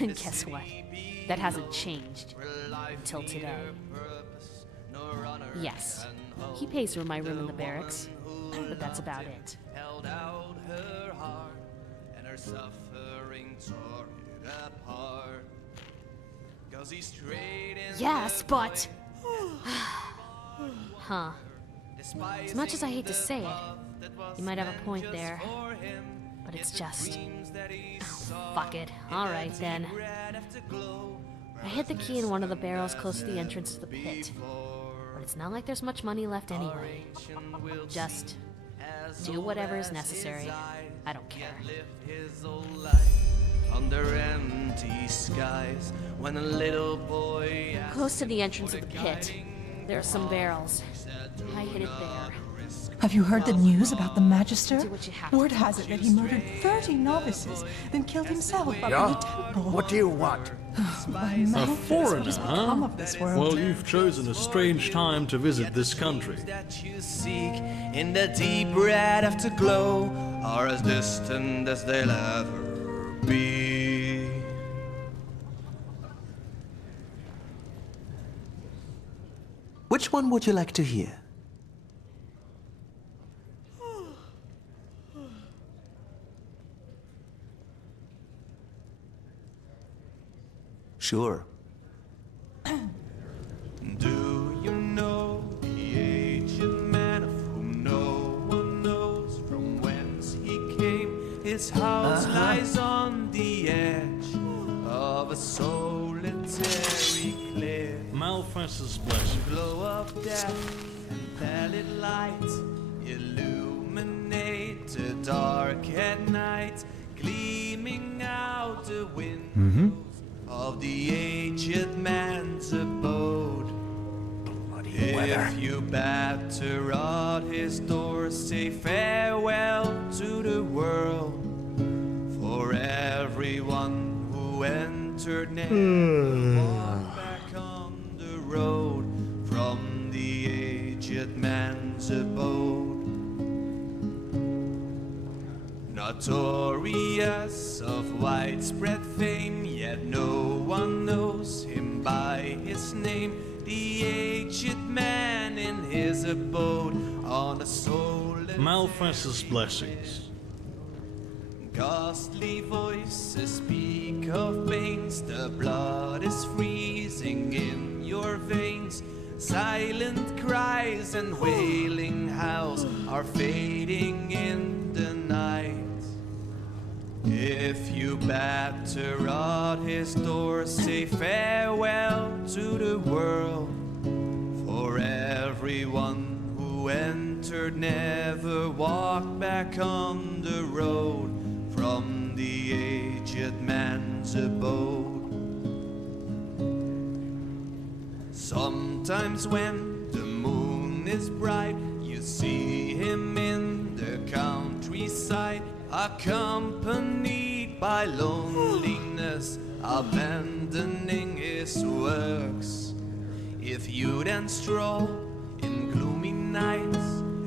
And guess what? That hasn't changed until today. Yes, he pays for my room in the barracks, but that's about it. Yes, but... Huh. As much as I hate to say it, you might have a point there. But it's just... Oh, fuck it. Alright then. I hid the key in one of the barrels close to the entrance to the pit. But it's not like there's much money left anyway. Just do whatever is necessary. I don't care. Under empty skies, when a little boy Close to the entrance of the pit, there are some barrels. I hid it there. Have you heard the news about the Magister? Do what you have to Word do. has it that he murdered 30 novices, then killed himself up in the temple. What do you want? By A Malthus, what foreigner, has become huh? of this world? Well, you've chosen a strange time to visit this country. That you seek in the deep red afterglow are as distant as they'll ever be. Which one would you like to hear? Sure. Do you know the aged man of whom no one knows from whence he came? His house lies on the edge of a solitary cliff. Malthus's blessing. Glow of death and pallid light illuminate the dark at night, gleaming out the windows of the aged man's abode. If you batter at his door, say farewell to the world. For everyone who entered never walked back on the road from the aged man's abode. Notorious of widespread fame, yet no one knows him by his name. The aged man in his abode on a solitary Malthus's blessings. Ghostly voices speak of pains, the blood is freezing in your veins. Silent cries and wailing howls are fading in the night. If you batter at his door, say farewell to the world. For everyone who entered never walked back on the road from the aged man's abode. Sometimes when the moon is bright, you see him in the countryside, accompanied by loneliness, abandoning his works. If you then stroll in gloomy nights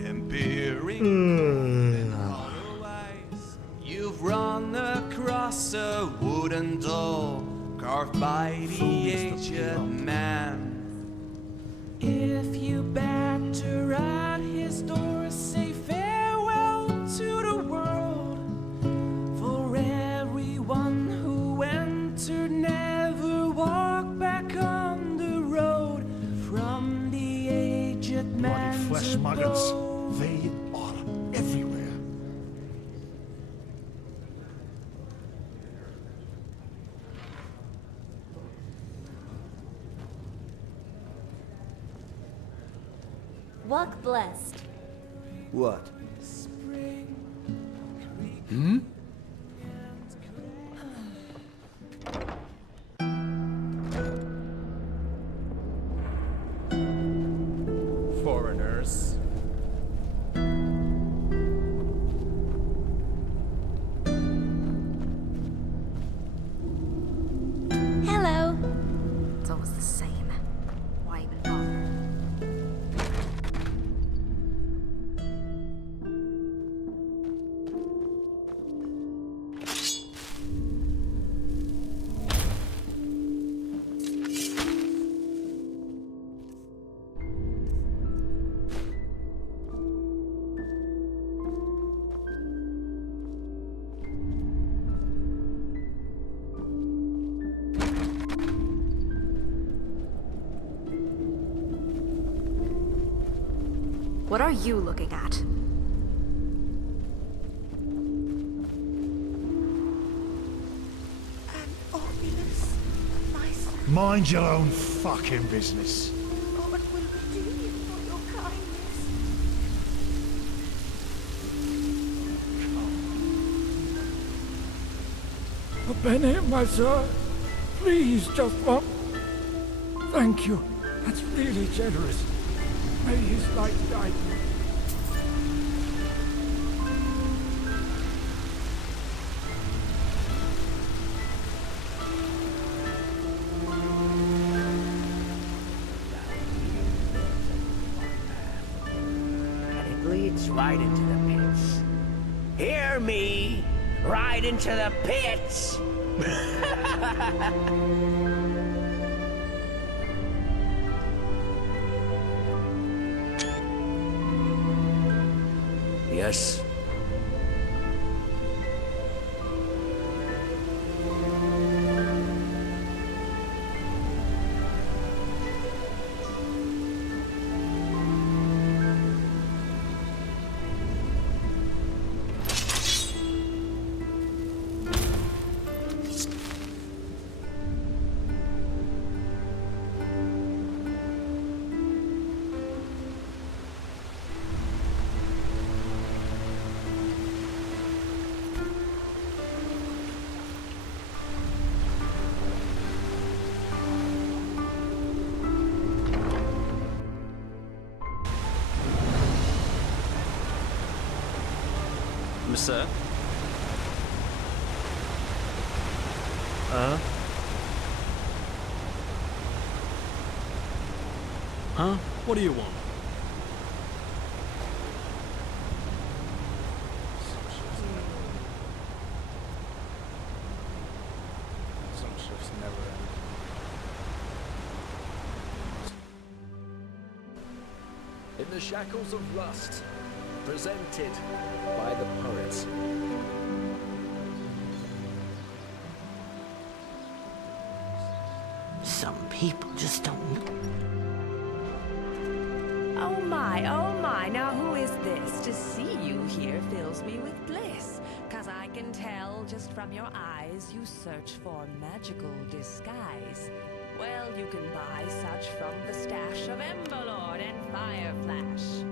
and peering otherwise, you've run across a wooden door carved by the aged man. If you batter at his door, say farewell to the world. For everyone who entered never walked back on the road from the aged man's Bloody flesh maggots. abode. They are everywhere. Walk blessed. What? Foreigners. Hello. It's always the same. Why even bother? What are you looking at? Ominous, my son. Mind your own fucking business. God will redeem you for your kindness. Bene, my sir, please just one. Thank you. That's really generous. May his light guide you. right into the pits. Hear me? Right into the pits! Yes? Sir? Huh? What do you want? Some shifts never end. In the Shackles of Rust, presented by the poets. Some people just don't. Oh my, now who is this? To see you here fills me with bliss. 'Cause I can tell just from your eyes you search for magical disguise. Well, you can buy such from the stash of Emberlord and Fireflash.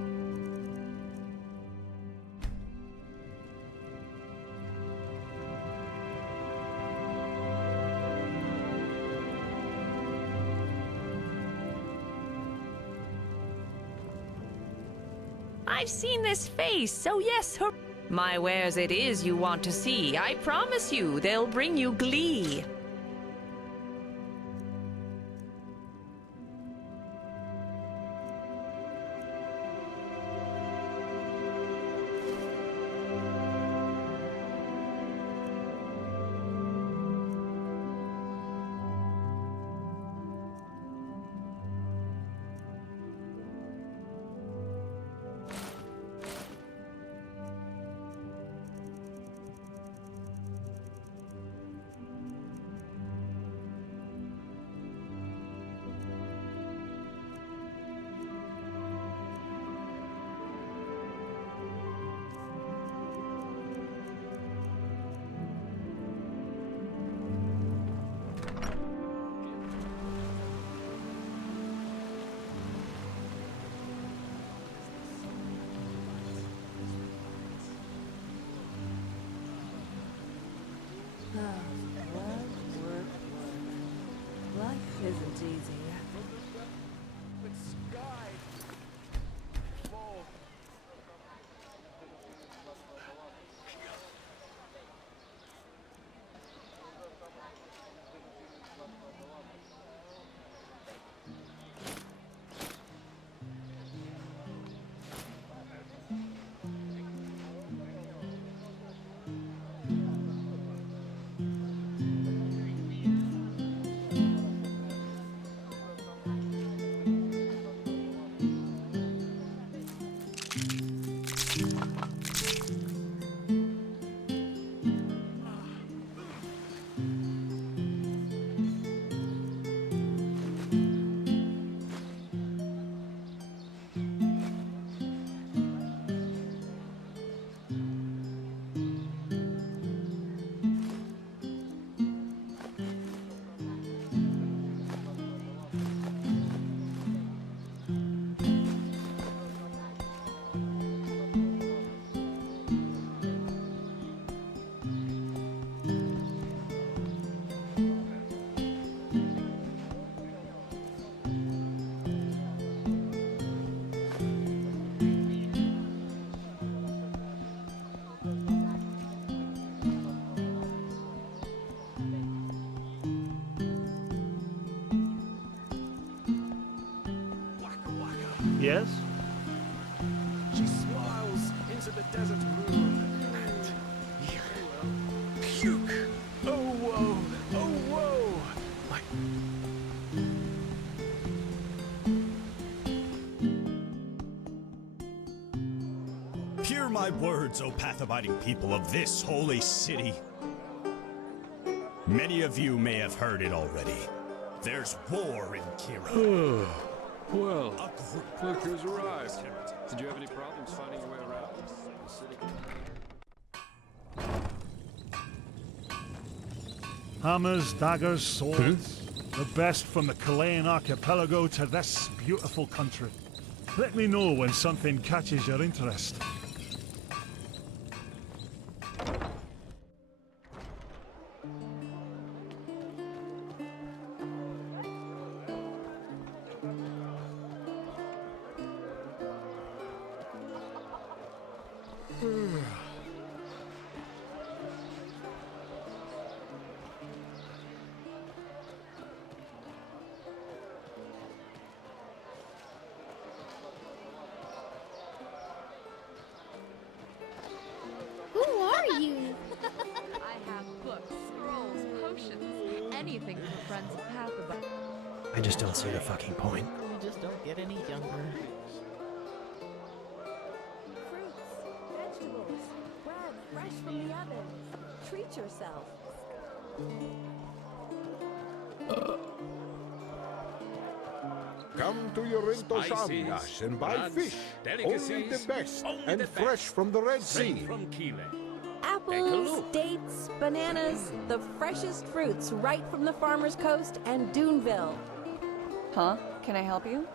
I've seen this face, so yes, my wares it is you want to see. I promise you, they'll bring you glee. Life isn't easy. Yes? She smiles puke. Oh, whoa. Oh, whoa. My... Hear my words, O path-abiding people of this holy city. Many of you may have heard it already. There's war in Kira. Well, look who's arrived. Did you have any problems finding your way around the city? Hammers, daggers, swords. The best from the Chilean archipelago to this beautiful country. Let me know when something catches your interest. Who are you? I have books, scrolls, potions, anything for friends of Pathabai. I just don't see the fucking point. We just don't get any younger. Fruits, vegetables, bread fresh from the oven. Treat yourself. Come to Yorinto Shamgas and buy fish. Only the best and fresh from the Red Sea. From Chile. Apples, dates, bananas, the freshest fruits right from the Farmer's Coast and Duneville. Huh? Can I help you?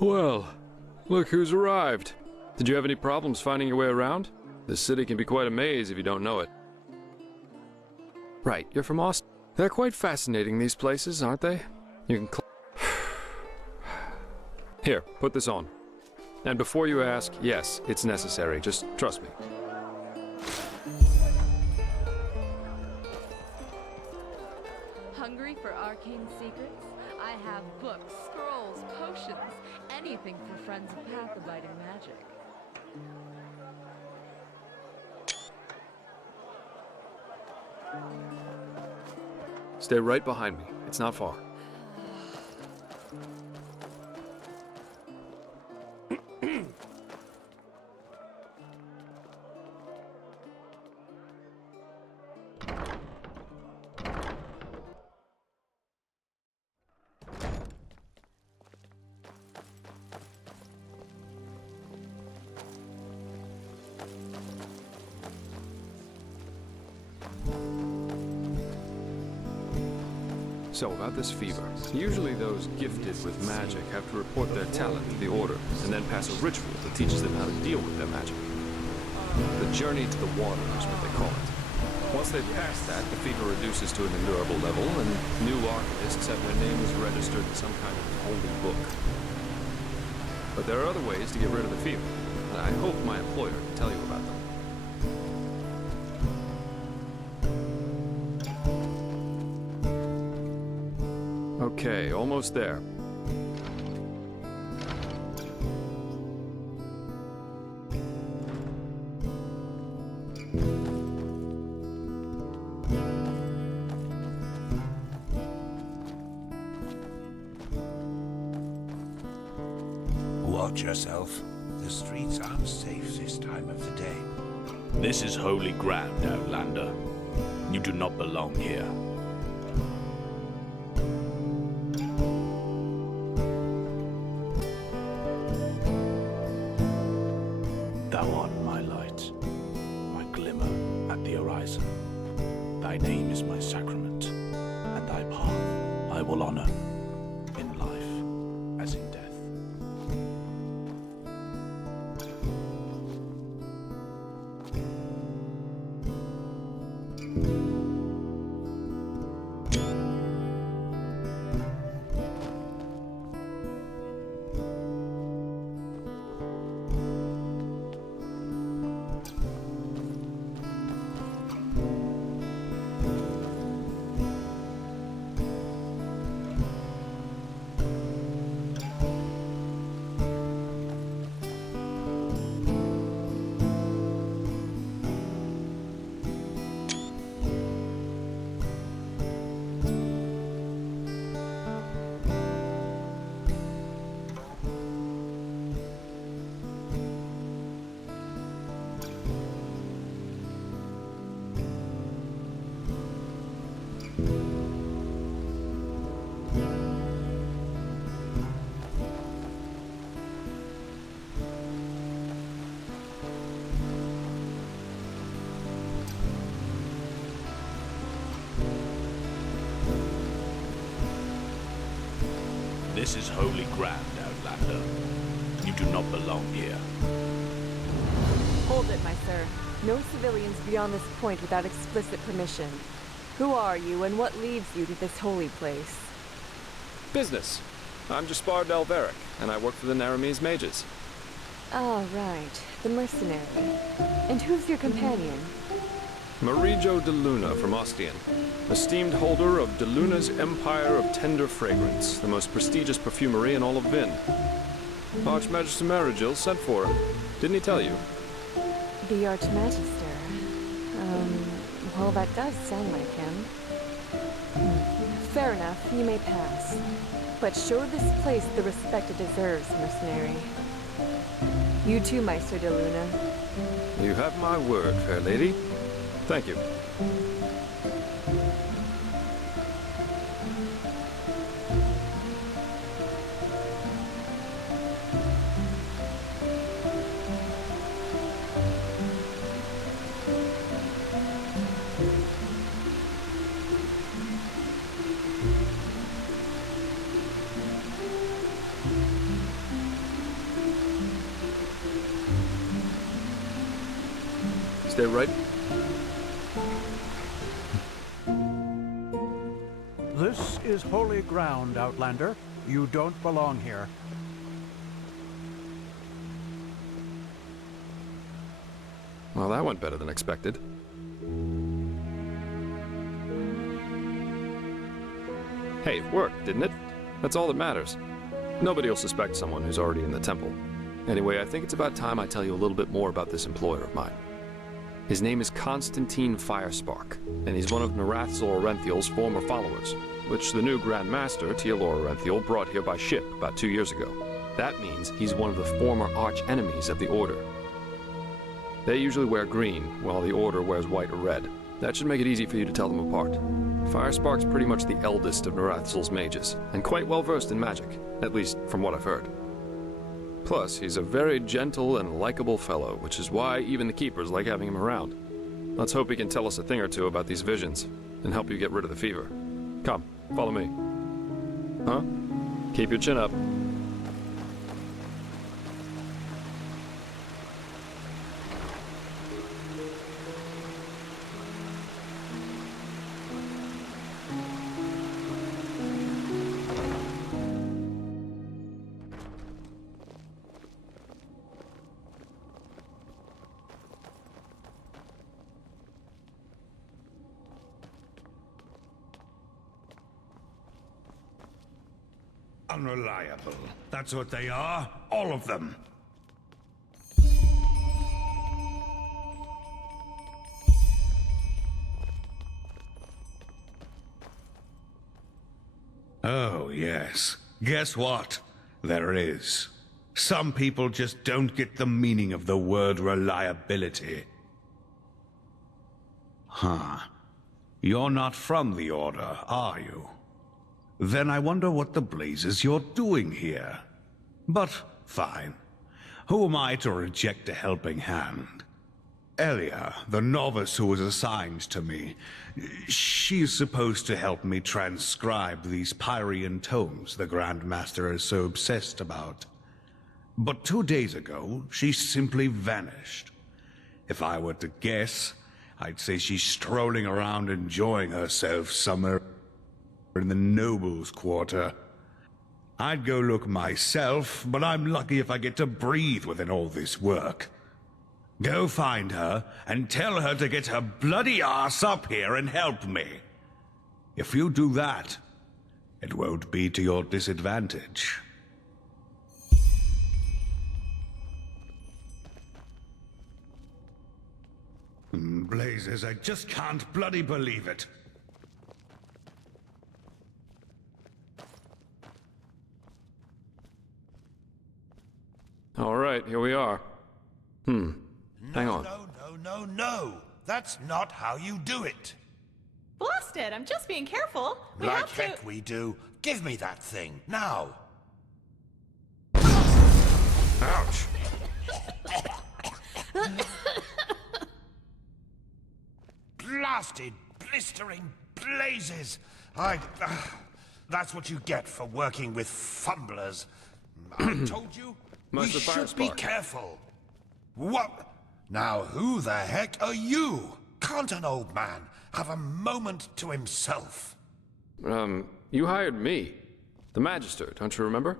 Well, look who's arrived. Did you have any problems finding your way around? This city can be quite a maze if you don't know it. Right, you're from Austin. They're quite fascinating, these places, aren't they? You can Here, put this on. And before you ask, yes, it's necessary. Just trust me. Hungry for arcane secrets? I have books, scrolls, potions, anything for friends of path-abiding magic. Stay right behind me. It's not far. So, about this fever. Usually those gifted with magic have to report their talent to the Order, and then pass a ritual that teaches them how to deal with their magic. The journey to the water is what they call it. Once they've passed that, the fever reduces to an endurable level, and new archivists have their names registered in some kind of holy book. But there are other ways to get rid of the fever, and I hope my employer can tell you about them. Okay, almost there. Watch yourself. The streets aren't safe this time of the day. This is holy ground, Outlander. You do not belong here. Thou art my light, my glimmer at the horizon. Thy name is my sacrament, and thy path I will honor, in life as in death. This is holy ground, Outlander. You do not belong here. Hold it, my sir. No civilians beyond this point without explicit permission. Who are you, and what leads you to this holy place? Business. I'm Jaspar Delveric, and I work for the Naramese mages. Ah, right. The mercenary. And who's your companion? Marijo de Luna from Ostian, esteemed holder of de Luna's Empire of Tender Fragrance, the most prestigious perfumery in all of Vin. Archmagister Marigil sent for him. Didn't he tell you? The Archmagister. Well, that does sound like him. Fair enough, you may pass. But show this place the respect it deserves, mercenary. You too, Meister de Luna. You have my word, fair lady. Thank you. Stay right. This is holy ground, Outlander. You don't belong here. Well, that went better than expected. Hey, it worked, didn't it? That's all that matters. Nobody will suspect someone who's already in the temple. Anyway, I think it's about time I tell you a little bit more about this employer of mine. His name is Constantine Firespark, and he's one of Narathzor Orenthiel's former followers, which the new Grand Master, Tealor Orenthiel, brought here by ship about 2 years ago. That means he's one of the former arch-enemies of the Order. They usually wear green, while the Order wears white or red. That should make it easy for you to tell them apart. Firespark's pretty much the eldest of Narathzor's mages, and quite well versed in magic, at least from what I've heard. Plus, he's a very gentle and likable fellow, which is why even the Keepers like having him around. Let's hope he can tell us a thing or two about these visions, and help you get rid of the fever. Come, follow me. Huh? Keep your chin up. Unreliable. That's what they are. All of them. Oh, yes. Guess what? There is Some people just don't get the meaning of the word reliability. Huh. You're not from the Order, are you? Then I wonder what the blazes you're doing here. But fine. Who am I to reject a helping hand? Elia, the novice who was assigned to me, she's supposed to help me transcribe these Pyrian tomes the Grand Master is so obsessed about. But 2 days ago, she simply vanished. If I were to guess, I'd say she's strolling around enjoying herself somewhere in the nobles' quarter. I'd go look myself, but I'm lucky if I get to breathe within all this work. Go find her and tell her to get her bloody ass up here and help me. If you do that, it won't be to your disadvantage. Blazes, I just can't bloody believe it. All right, here we are. Hang on. No. That's not how you do it. Blast it! I'm just being careful. Like heck we do. Give me that thing, now. Ouch. Blasted, blistering blazes. That's what you get for working with fumblers. I told you, we should be careful. What? Now who the heck are you? Can't an old man have a moment to himself? You hired me. The Magister, don't you remember?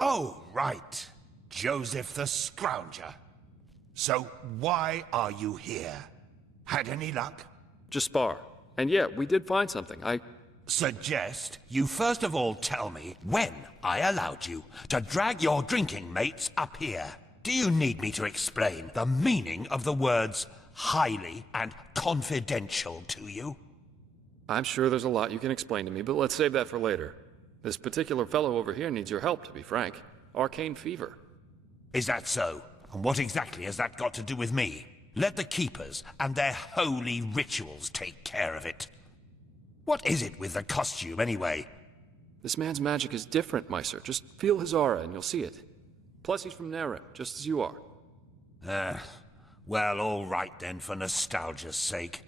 Oh, right. Joseph the Scrounger. So why are you here? Had any luck? Just spar. And yeah, we did find something. I suggest you first of all tell me when I allowed you to drag your drinking mates up here. Do you need me to explain the meaning of the words highly and confidential to you? I'm sure there's a lot you can explain to me, but let's save that for later. This particular fellow over here needs your help, to be frank. Arcane fever. Is that so? And what exactly has that got to do with me? Let the Keepers and their holy rituals take care of it. What is it with the costume, anyway? This man's magic is different, Meiser. Just feel his aura and you'll see it. Plus, he's from Nerim, just as you are. Well, all right then, for nostalgia's sake.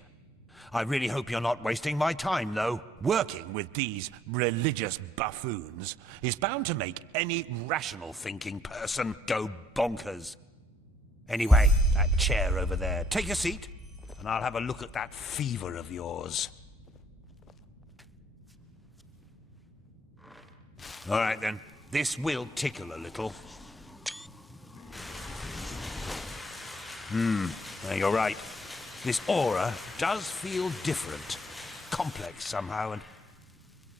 I really hope you're not wasting my time, though. Working with these religious buffoons is bound to make any rational thinking person go bonkers. Anyway, that chair over there. Take a seat, and I'll have a look at that fever of yours. All right, then. This will tickle a little. You're right. This aura does feel different. Complex somehow,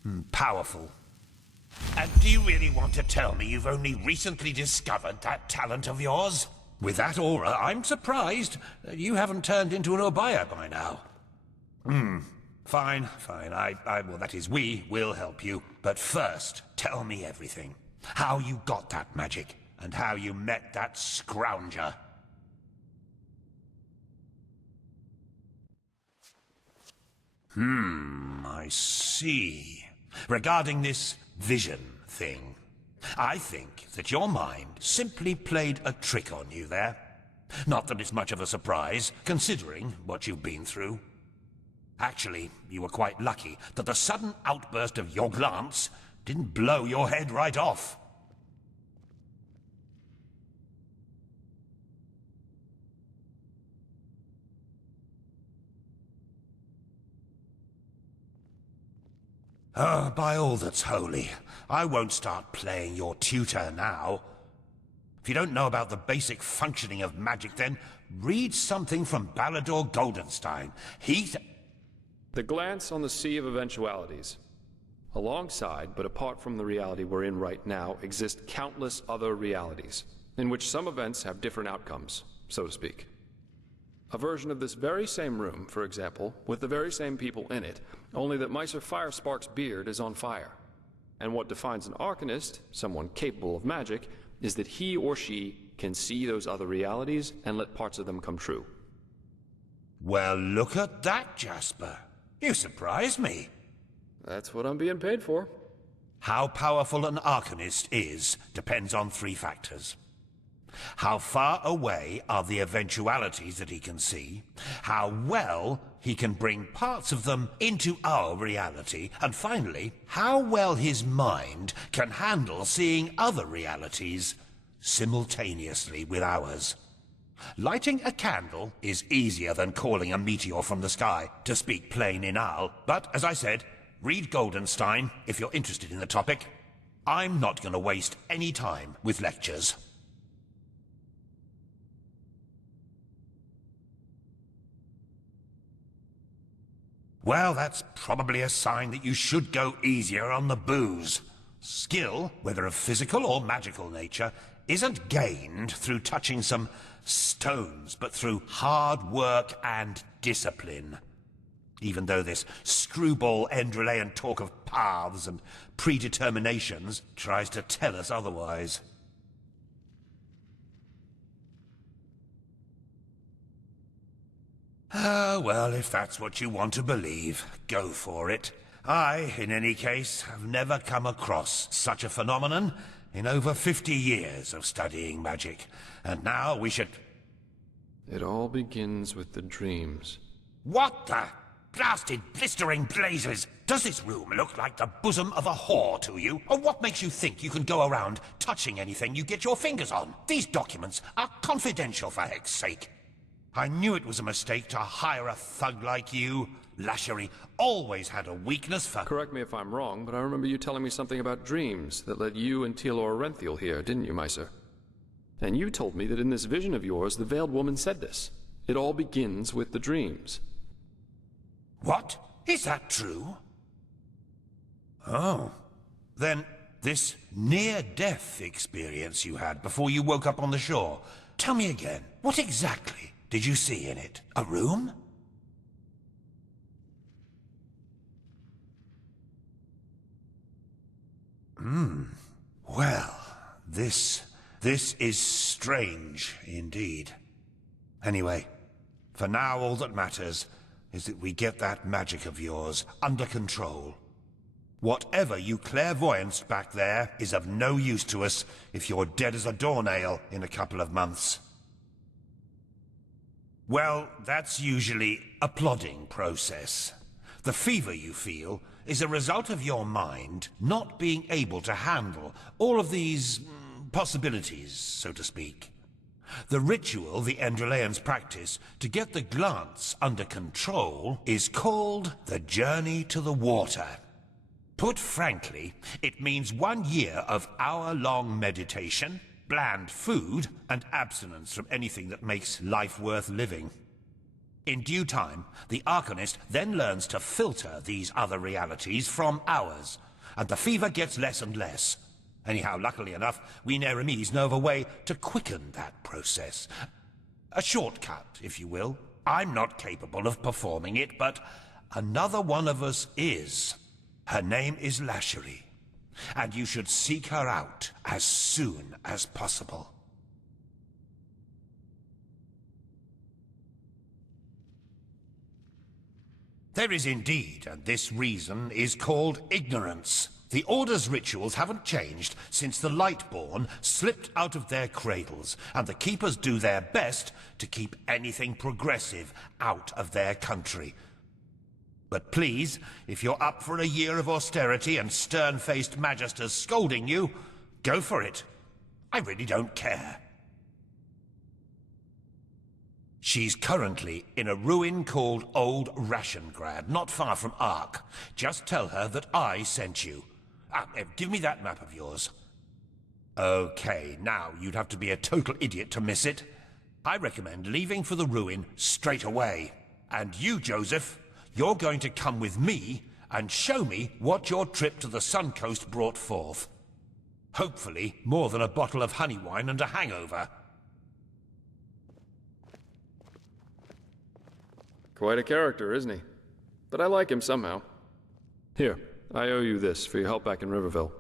and powerful. And do you really want to tell me you've only recently discovered that talent of yours? With that aura, I'm surprised you haven't turned into an Obaya by now. Fine. Well, that is, we will help you. But first, tell me everything. How you got that magic, and how you met that Scrounger. I see. Regarding this vision thing, I think that your mind simply played a trick on you there. Not that it's much of a surprise, considering what you've been through. Actually, you were quite lucky that the sudden outburst of your glance didn't blow your head right off. By all that's holy, I won't start playing your tutor now. If you don't know about the basic functioning of magic, then read something from Balador Goldenstein. The glance on the sea of eventualities. Alongside, but apart from the reality we're in right now, exist countless other realities, in which some events have different outcomes, so to speak. A version of this very same room, for example, with the very same people in it, only that Meiser Firespark's beard is on fire. And what defines an Arcanist, someone capable of magic, is that he or she can see those other realities and let parts of them come true. Well, look at that, Jasper. You surprise me. That's what I'm being paid for. How powerful an Arcanist is depends on 3 factors. How far away are the eventualities that he can see, how well he can bring parts of them into our reality, and finally, how well his mind can handle seeing other realities simultaneously with ours. Lighting a candle is easier than calling a meteor from the sky, to speak plain Inal, but as I said, read Goldenstein if you're interested in the topic. I'm not going to waste any time with lectures. Well, that's probably a sign that you should go easier on the booze. Skill, whether of physical or magical nature, isn't gained through touching some stones, but through hard work and discipline. Even though this screwball Enderalian talk of paths and predeterminations tries to tell us otherwise. Well, if that's what you want to believe, go for it. I, in any case, have never come across such a phenomenon in over 50 years of studying magic. And now we should... It all begins with the dreams. What the blasted blistering blazes? Does this room look like the bosom of a whore to you? Or what makes you think you can go around touching anything you get your fingers on? These documents are confidential, for heck's sake. I knew it was a mistake to hire a thug like you. Lashery always had a weakness for... Correct me if I'm wrong, but I remember you telling me something about dreams that led you and Telor Renthiel here, didn't you, Meiser? And you told me that in this vision of yours, the Veiled Woman said this. It all begins with the dreams. What? Is that true? Oh. Then this near-death experience you had before you woke up on the shore. Tell me again, what exactly did you see in it? A room? Well, this is strange indeed. Anyway, for now all that matters is that we get that magic of yours under control. Whatever you clairvoyanced back there is of no use to us if you're dead as a doornail in a couple of months. Well, that's usually a plodding process. The fever you feel is a result of your mind not being able to handle all of these possibilities, so to speak. The ritual the Enderalians practice to get the glance under control is called the Journey to the Water. Put frankly, it means 1 year of hour-long meditation, bland food, and abstinence from anything that makes life worth living. In due time, the Arcanist then learns to filter these other realities from ours, and the fever gets less and less. Anyhow, luckily enough, we Neremes know of a way to quicken that process. A shortcut, if you will. I'm not capable of performing it, but another one of us is. Her name is Lashery, and you should seek her out as soon as possible. There is indeed, and this reason is called ignorance. The Order's rituals haven't changed since the Lightborn slipped out of their cradles, and the Keepers do their best to keep anything progressive out of their country. But please, if you're up for a year of austerity and stern-faced magisters scolding you, go for it. I really don't care. She's currently in a ruin called Old Rashengrad, not far from Ark. Just tell her that I sent you. Give me that map of yours. Okay, now you'd have to be a total idiot to miss it. I recommend leaving for the ruin straight away. And you, Joseph, you're going to come with me and show me what your trip to the Sun Coast brought forth. Hopefully, more than a bottle of honey wine and a hangover. Quite a character, isn't he? But I like him somehow. Here, I owe you this for your help back in Riverville.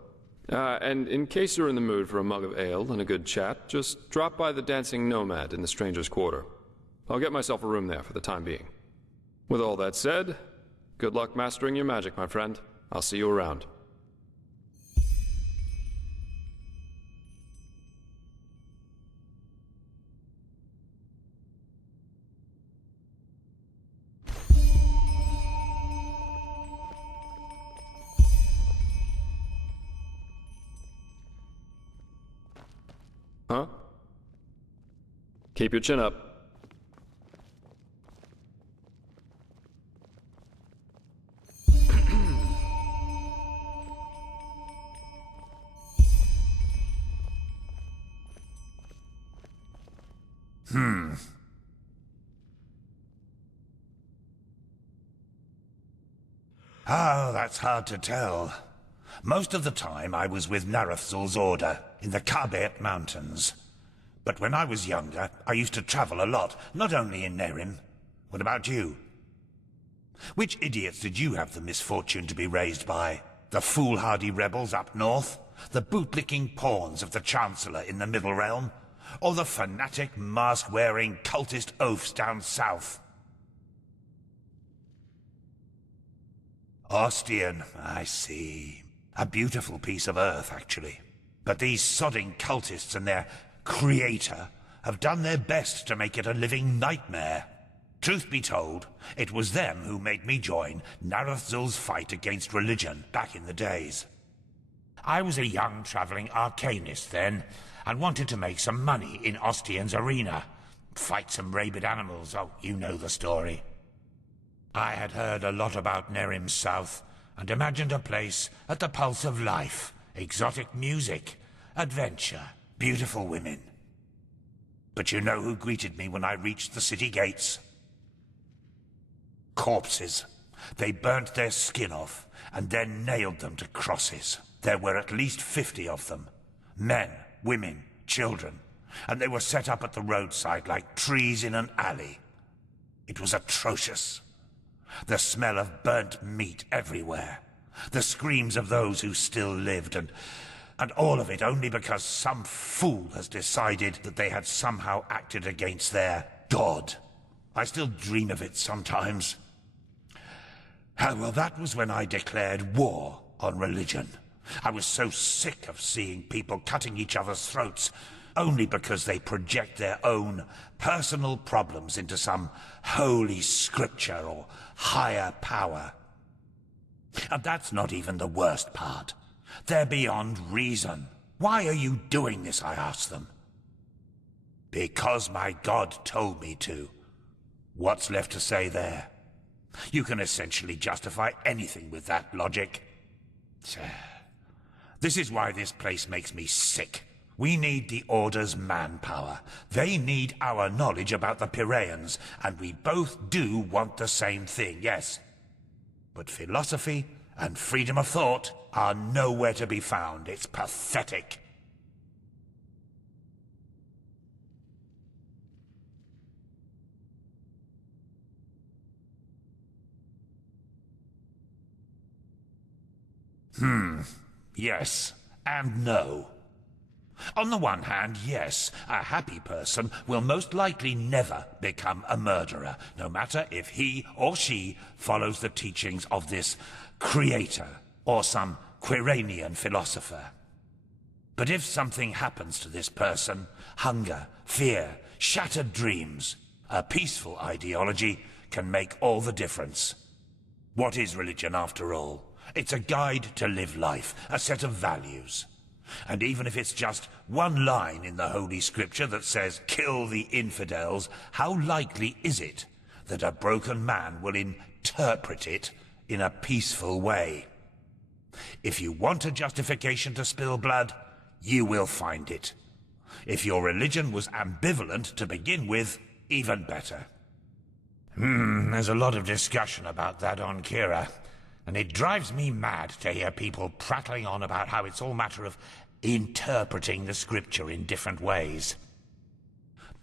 And in case you're in the mood for a mug of ale and a good chat, just drop by the Dancing Nomad in the Stranger's Quarter. I'll get myself a room there for the time being. With all that said, good luck mastering your magic, my friend. I'll see you around. Huh? Keep your chin up. Oh, that's hard to tell. Most of the time I was with Narathzul's order in the Kabet Mountains. But when I was younger, I used to travel a lot, not only in Nerim. What about you? Which idiots did you have the misfortune to be raised by? The foolhardy rebels up north? The bootlicking pawns of the Chancellor in the Middle Realm? Or the fanatic, mask-wearing cultist oafs down south? Ostian, I see. A beautiful piece of earth, actually. But these sodding cultists and their creator have done their best to make it a living nightmare. Truth be told, it was them who made me join Narathzul's fight against religion back in the days. I was a young traveling arcanist then, and wanted to make some money in Ostian's arena. Fight some rabid animals, oh, you know the story. I had heard a lot about Nerim's south, and imagined a place at the pulse of life, exotic music, adventure, beautiful women. But you know who greeted me when I reached the city gates? Corpses. They burnt their skin off, and then nailed them to crosses. There were at least 50 of them. Men, women, children. And they were set up at the roadside like trees in an alley. It was atrocious. The smell of burnt meat everywhere. The screams of those who still lived, and all of it only because some fool has decided that they had somehow acted against their god. I still dream of it sometimes. Well, that was when I declared war on religion. I was so sick of seeing people cutting each other's throats only because they project their own personal problems into some holy scripture or higher power. And that's not even the worst part. They're beyond reason. Why are you doing this, I asked them. Because my god told me to. What's left to say there? You can essentially justify anything with that logic. This is why this place makes me sick. We need the Order's manpower. They need our knowledge about the Piraeans, and we both do want the same thing, yes. But philosophy and freedom of thought are nowhere to be found. It's pathetic. Yes, and no. On the one hand, yes, a happy person will most likely never become a murderer, no matter if he or she follows the teachings of this creator or some Quiranian philosopher. But if something happens to this person, hunger, fear, shattered dreams, a peaceful ideology can make all the difference. What is religion, after all? It's a guide to live life, a set of values. And even if it's just one line in the Holy Scripture that says, "Kill the infidels," how likely is it that a broken man will interpret it in a peaceful way? If you want a justification to spill blood, you will find it. If your religion was ambivalent to begin with, even better. There's a lot of discussion about that on Kira. And it drives me mad to hear people prattling on about how it's all a matter of interpreting the scripture in different ways.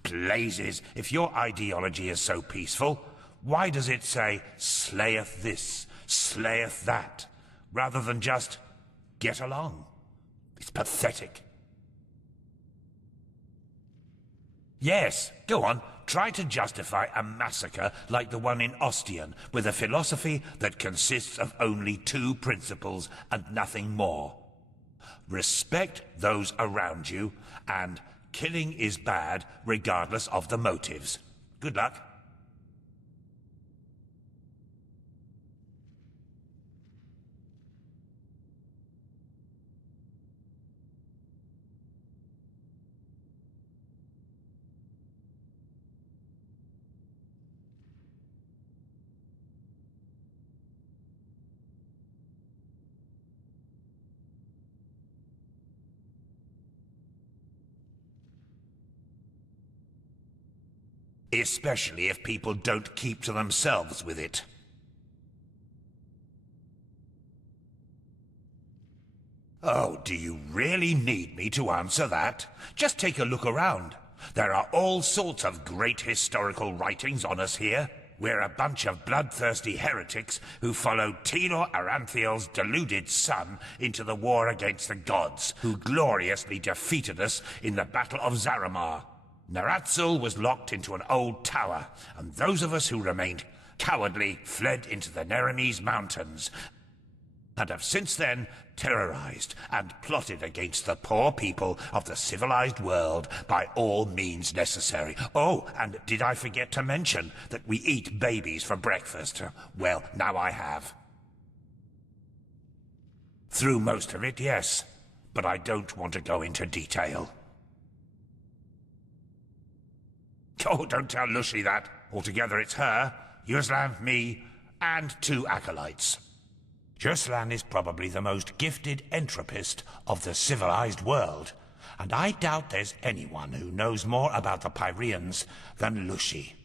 Blazes, if your ideology is so peaceful, why does it say, "slayeth this, slayeth that"? rather than just get along. It's pathetic. Yes, go on. Try to justify a massacre like the one in Ostian with a philosophy that consists of only 2 principles and nothing more. Respect those around you, and killing is bad regardless of the motives. Good luck. Especially if people don't keep to themselves with it. Oh, do you really need me to answer that? Just take a look around. There are all sorts of great historical writings on us here. We're a bunch of bloodthirsty heretics who followed Tenor Aranthiel's deluded son into the war against the gods, who gloriously defeated us in the Battle of Zaramar. Naratzul was locked into an old tower, and those of us who remained cowardly fled into the Neremes mountains, and have since then terrorized and plotted against the poor people of the civilized world by all means necessary. Oh, and did I forget to mention that we eat babies for breakfast? Well, now I have. Through most of it, yes, but I don't want to go into detail. Oh, don't tell Lucy that. Altogether it's her, Yuslan, me, and 2 acolytes. Yuslan is probably the most gifted entropist of the civilized world, and I doubt there's anyone who knows more about the Pyreans than Lucy.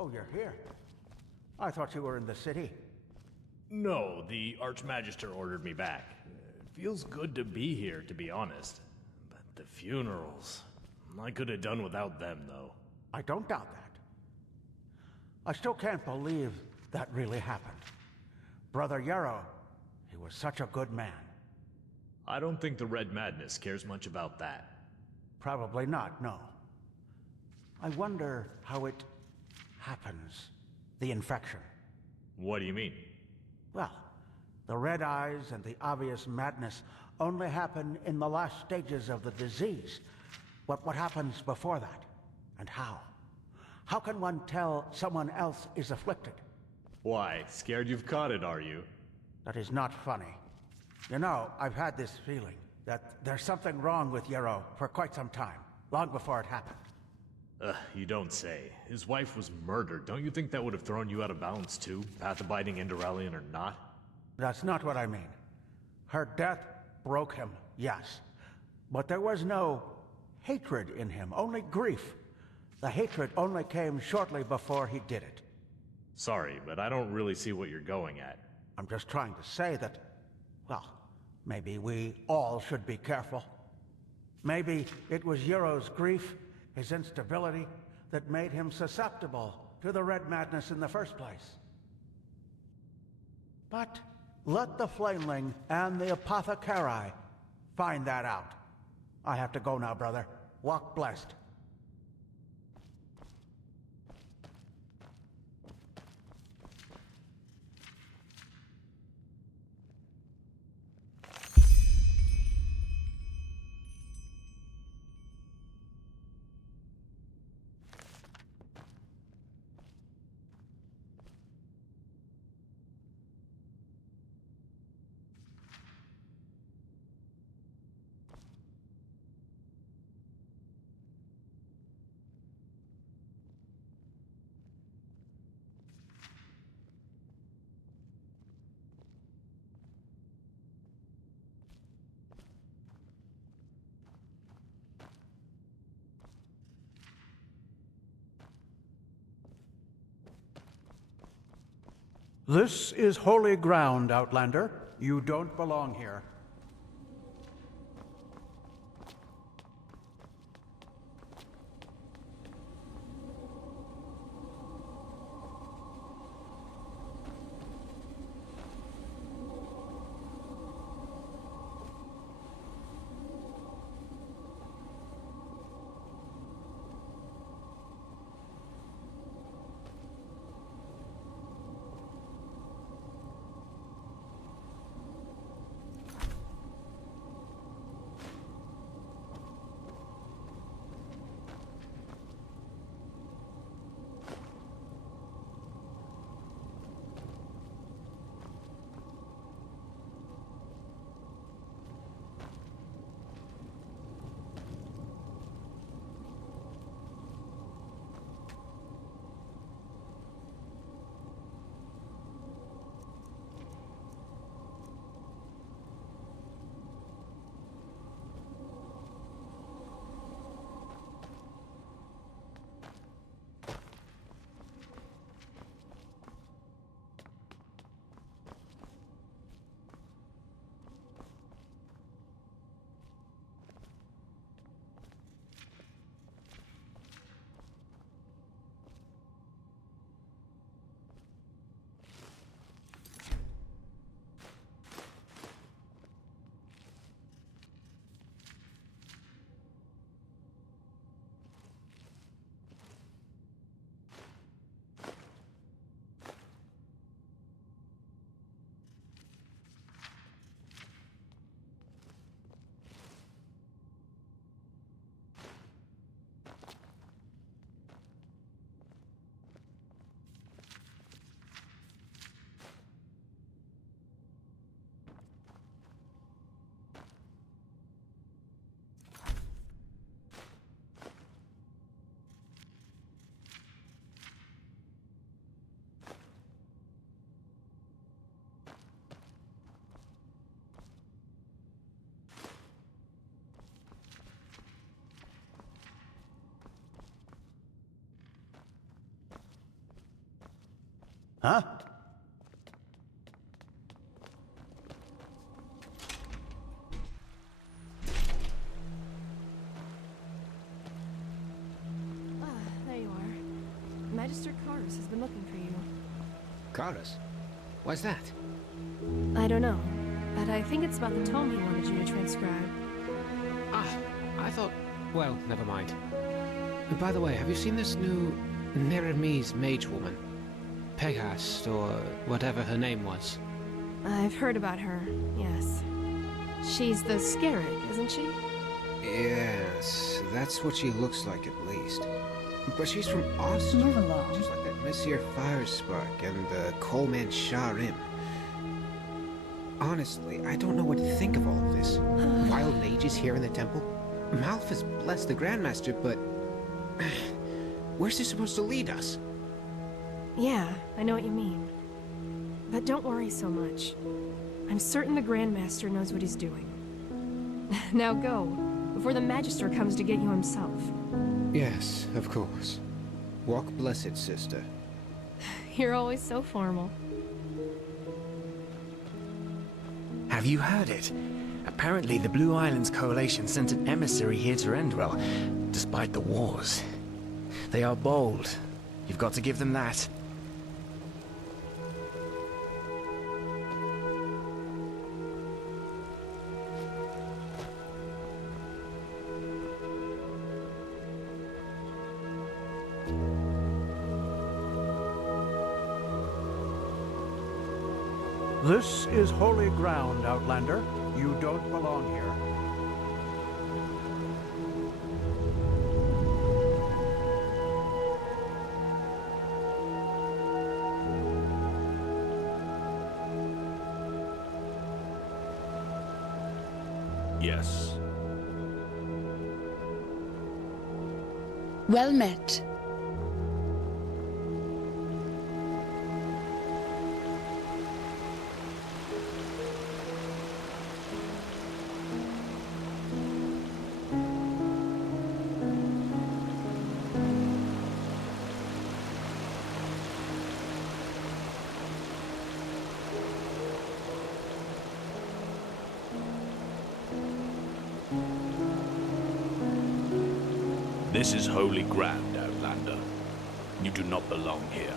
Oh, you're here. I thought you were in the city. No, the Archmagister ordered me back. It feels good to be here, to be honest. But the funerals... I could have done without them, though. I don't doubt that. I still can't believe that really happened. Brother Yarrow, he was such a good man. I don't think the Red Madness cares much about that. Probably not, no. I wonder how it happens, the infection. What do you mean? Well, the red eyes and the obvious madness only happen in the last stages of the disease. What happens before that? And how? How can one tell someone else is afflicted? Why, scared you've caught it, are you? That is not funny. You know, I've had this feeling that there's something wrong with Yarrow for quite some time. long before it happened. You don't say. His wife was murdered. Don't you think that would have thrown you out of balance too? Path-abiding Enderalian or not? That's not what I mean. Her death broke him, yes. But there was no hatred in him, only grief. The hatred only came shortly before he did it. Sorry, but I don't really see what you're going at. I'm just trying to say that, well, maybe we all should be careful. Maybe it was Euro's grief, his instability, that made him susceptible to the red madness in the first place. But let the Flameling and the Apothecari find that out. I have to go now, brother. Walk blessed. This is holy ground, Outlander. You don't belong here. Huh? There you are. Magister Karus has been looking for you. Karus? Why's that? I don't know, but I think it's about the tome he wanted you to transcribe. Ah, I thought... Well, never mind. And by the way, have you seen this new Neremese mage woman? Pegast, or whatever her name was. I've heard about her, yes. She's the Scarab, isn't she? Yes, that's what she looks like at least. But she's from Austria. Move along. Just like that Messier Firespark and the Coleman Sharim. Honestly, I don't know what to think of all of this. Wild mages here in the temple? Malphas bless the Grandmaster, but... where's he supposed to lead us? Yeah, I know what you mean. But don't worry so much. I'm certain the Grandmaster knows what he's doing. Now go, before the Magister comes to get you himself. Yes, of course. Walk blessed, sister. You're always so formal. Have you heard it? Apparently the Blue Islands Coalition sent an emissary here to Enderal, despite the wars. They are bold. You've got to give them that. This is holy ground, Outlander. You don't belong here. Yes. Well met. This is holy ground, Outlander. You do not belong here.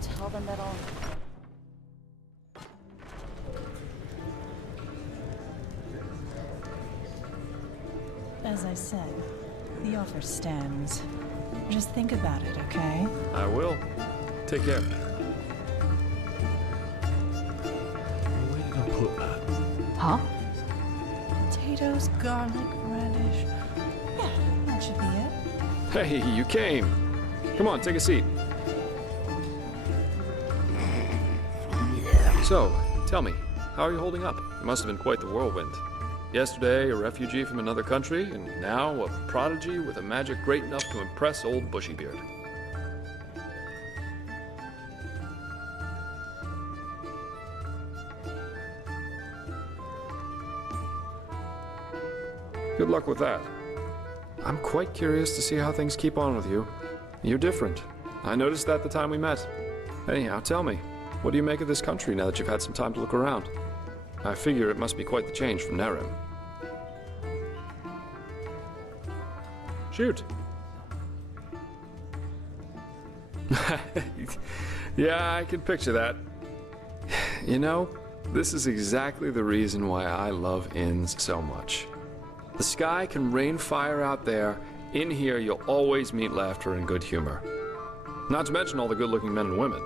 Tell them that I'll... As I said, the offer stands. Just think about it, okay? I will. Take care. Where did I put that? Huh? Potatoes, garlic, radish. Yeah, that should be it. Hey, you came. Come on, take a seat. So, tell me, how are you holding up? It must have been quite the whirlwind. Yesterday, a refugee from another country, and now a prodigy with a magic great enough to impress old Bushybeard. Good luck with that. I'm quite curious to see how things keep on with you. You're different. I noticed that the time we met. Anyhow, tell me, what do you make of this country now that you've had some time to look around? I figure it must be quite the change from Nerem. Shoot. Yeah, I can picture that. You know, this is exactly the reason why I love inns so much. The sky can rain fire out there. In here, you'll always meet laughter and good humor. Not to mention all the good-looking men and women.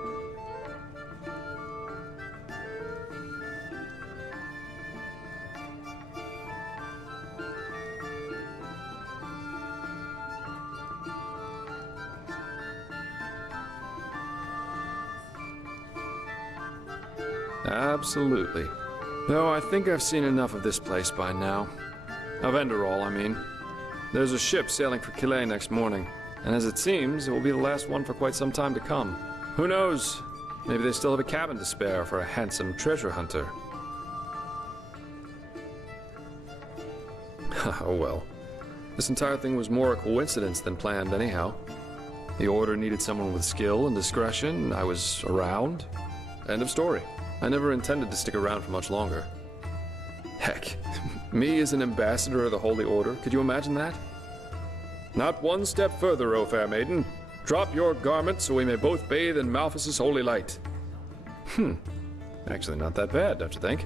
Absolutely. Though I think I've seen enough of this place by now. Of Enderal, I mean. There's a ship sailing for Calais next morning, and as it seems, it will be the last one for quite some time to come. Who knows? Maybe they still have a cabin to spare for a handsome treasure hunter. Oh well. This entire thing was more a coincidence than planned anyhow. The Order needed someone with skill and discretion. I was around. End of story. I never intended to stick around for much longer. Heck, me as an ambassador of the Holy Order, could you imagine that? Not one step further, O fair maiden. Drop your garment so we may both bathe in Malphas's holy light. Actually not that bad, don't you think?